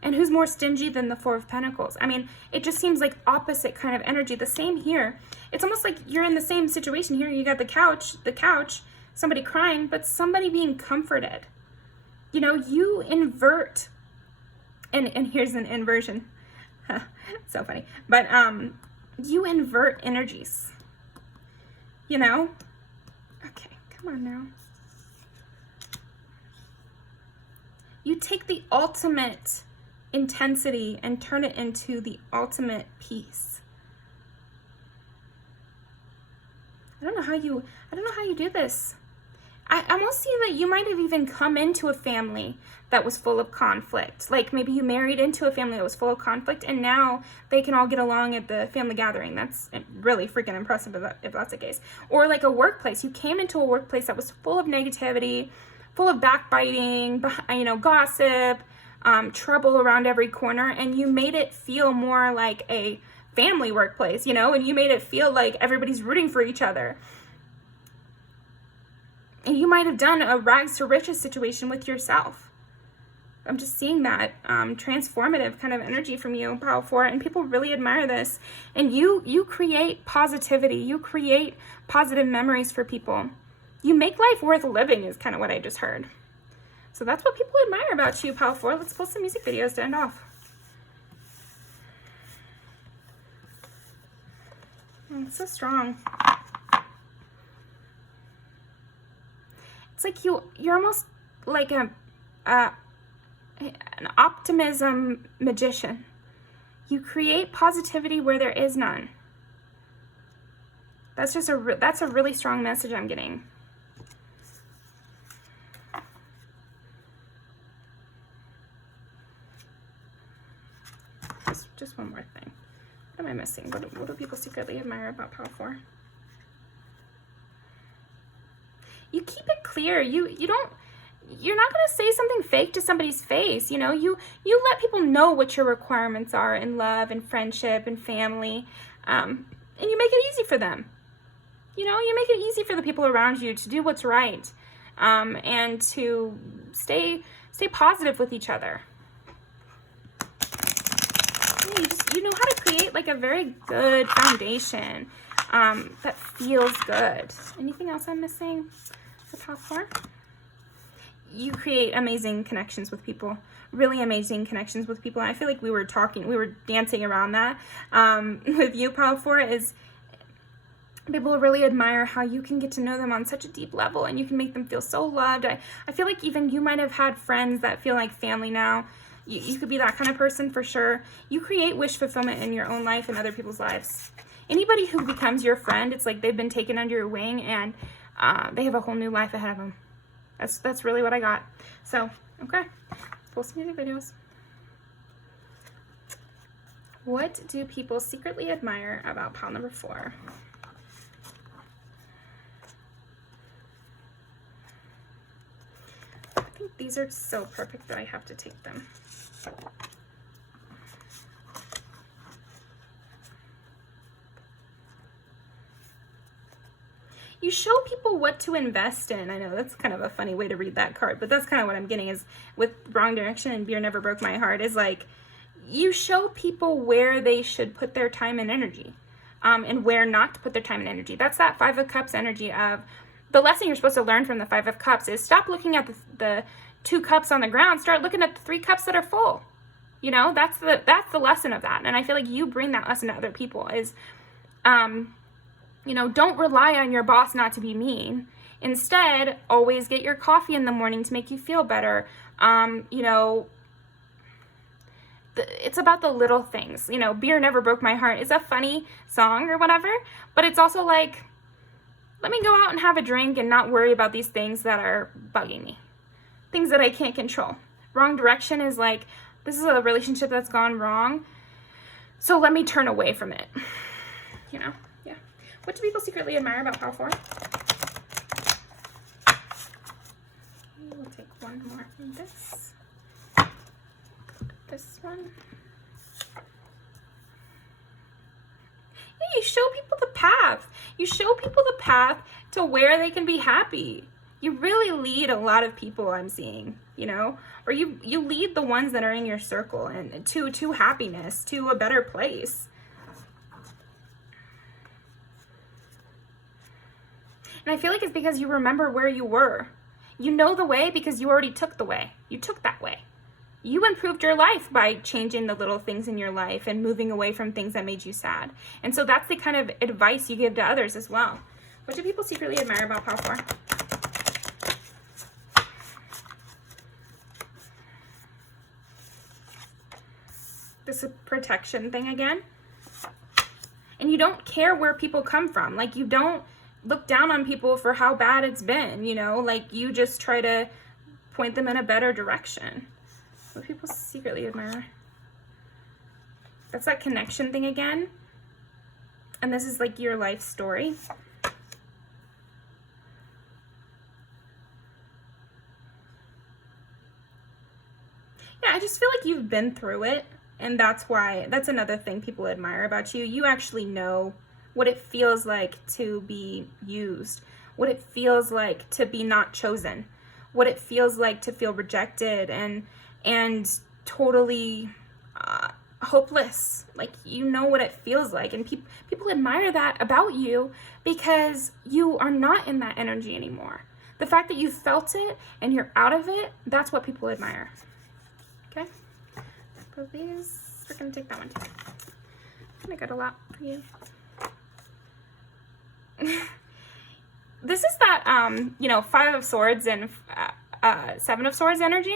And who's more stingy than the Four of Pentacles? I mean, it just seems like opposite kind of energy. The same here. It's almost like you're in the same situation here. You got the couch, somebody crying, but somebody being comforted. You know, you invert, and here's an inversion. So funny. But you invert energies. You know? Okay, come on now. You take the ultimate intensity and turn it into the ultimate peace. I don't know how you do this. I almost see that you might have even come into a family that was full of conflict. Like maybe you married into a family that was full of conflict, and now they can all get along at the family gathering. That's really freaking impressive if that's the case. Or like a workplace. You came into a workplace that was full of negativity, full of backbiting, gossip, trouble around every corner, and you made it feel more like a family workplace, and you made it feel like everybody's rooting for each other. And you might have done a rags to riches situation with yourself. I'm just seeing that transformative kind of energy from you, Pile 4, and people really admire this. And you create positivity. You create positive memories for people. You make life worth living is kind of what I just heard. So that's what people admire about you, Pile 4. Let's pull some music videos to end off. Oh, it's so strong. It's like you're almost like an optimism magician. You create positivity where there is none. That's a really strong message I'm getting. Just one more thing. What am I missing? What do people secretly admire about Pile 4? You keep it clear. You're not going to say something fake to somebody's face. You let people know what your requirements are in love and friendship and family. And you make it easy for them. You make it easy for the people around you to do what's right. And to stay positive with each other. You know how to create like a very good foundation that feels good. Anything else I'm missing for Pile 4? You create amazing connections with people, really amazing connections with people. I feel like we were dancing around that with you, Pile 4, is people really admire how you can get to know them on such a deep level and you can make them feel so loved. I feel like even you might have had friends that feel like family now. You could be that kind of person for sure. You create wish fulfillment in your own life and other people's lives. Anybody who becomes your friend, it's like they've been taken under your wing and they have a whole new life ahead of them. That's really what I got. So, okay, let's pull some music videos. What do people secretly admire about pile number 4? I think these are so perfect that I have to take them. You show people what to invest in. I know that's kind of a funny way to read that card, but that's kind of what I'm getting is with Wrong Direction and Beer Never Broke My Heart is like, you show people where they should put their time and energy, and where not to put their time and energy. That's that 5 of Cups energy of the lesson you're supposed to learn from the 5 of Cups is stop looking at the 2 cups on the ground, start looking at the 3 cups that are full. That's the lesson of that. And I feel like you bring that lesson to other people is, don't rely on your boss not to be mean. Instead, always get your coffee in the morning to make you feel better. It's about the little things. Beer Never Broke My Heart is a funny song or whatever, but it's also like, let me go out and have a drink and not worry about these things that are bugging me. Things that I can't control. Wrong Direction is like, this is a relationship that's gone wrong, so let me turn away from it. Yeah. What do people secretly admire about pile 4? We'll take one more from this. This one. Yeah, you show people the path. You show people the path to where they can be happy. You really lead a lot of people, I'm seeing, or you lead the ones that are in your circle and to happiness, to a better place. And I feel like it's because you remember where you were. You know the way because you already took the way. You took that way. You improved your life by changing the little things in your life and moving away from things that made you sad. And so that's the kind of advice you give to others as well. What do people secretly admire about pile 4? This protection thing again. And you don't care where people come from. Like you don't look down on people for how bad it's been, you know? Like, you just try to point them in a better direction. What do people secretly admire? That's that connection thing again. And this is like your life story. Yeah, I just feel like you've been through it. And that's why, that's another thing people admire about you. You actually know what it feels like to be used, what it feels like to be not chosen, what it feels like to feel rejected and totally hopeless. Like, you know what it feels like, and people admire that about you because you are not in that energy anymore. The fact that you felt it and you're out of it, that's what people admire. Okay, so these, we're gonna take that one too. I got a lot for you. This is that, you know, 5 of Swords and 7 of Swords energy.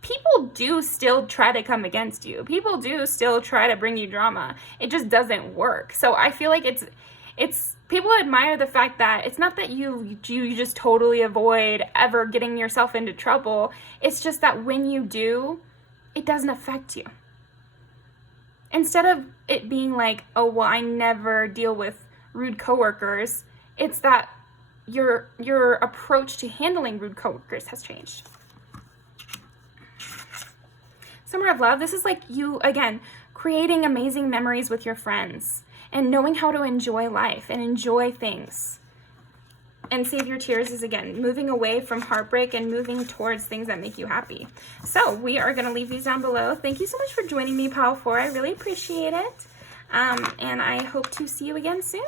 People do still try to come against you. People do still try to bring you drama. It just doesn't work. So I feel like it's people admire the fact that it's not that you just totally avoid ever getting yourself into trouble. It's just that when you do, it doesn't affect you. Instead of it being like, oh, well, I never deal with rude coworkers, it's that your approach to handling rude coworkers has changed. Summer of Love, this is like you, again, creating amazing memories with your friends and knowing how to enjoy life and enjoy things. And Save Your Tears is, again, moving away from heartbreak and moving towards things that make you happy. So we are going to leave these down below. Thank you so much for joining me, Pile 4. I really appreciate it. And I hope to see you again soon.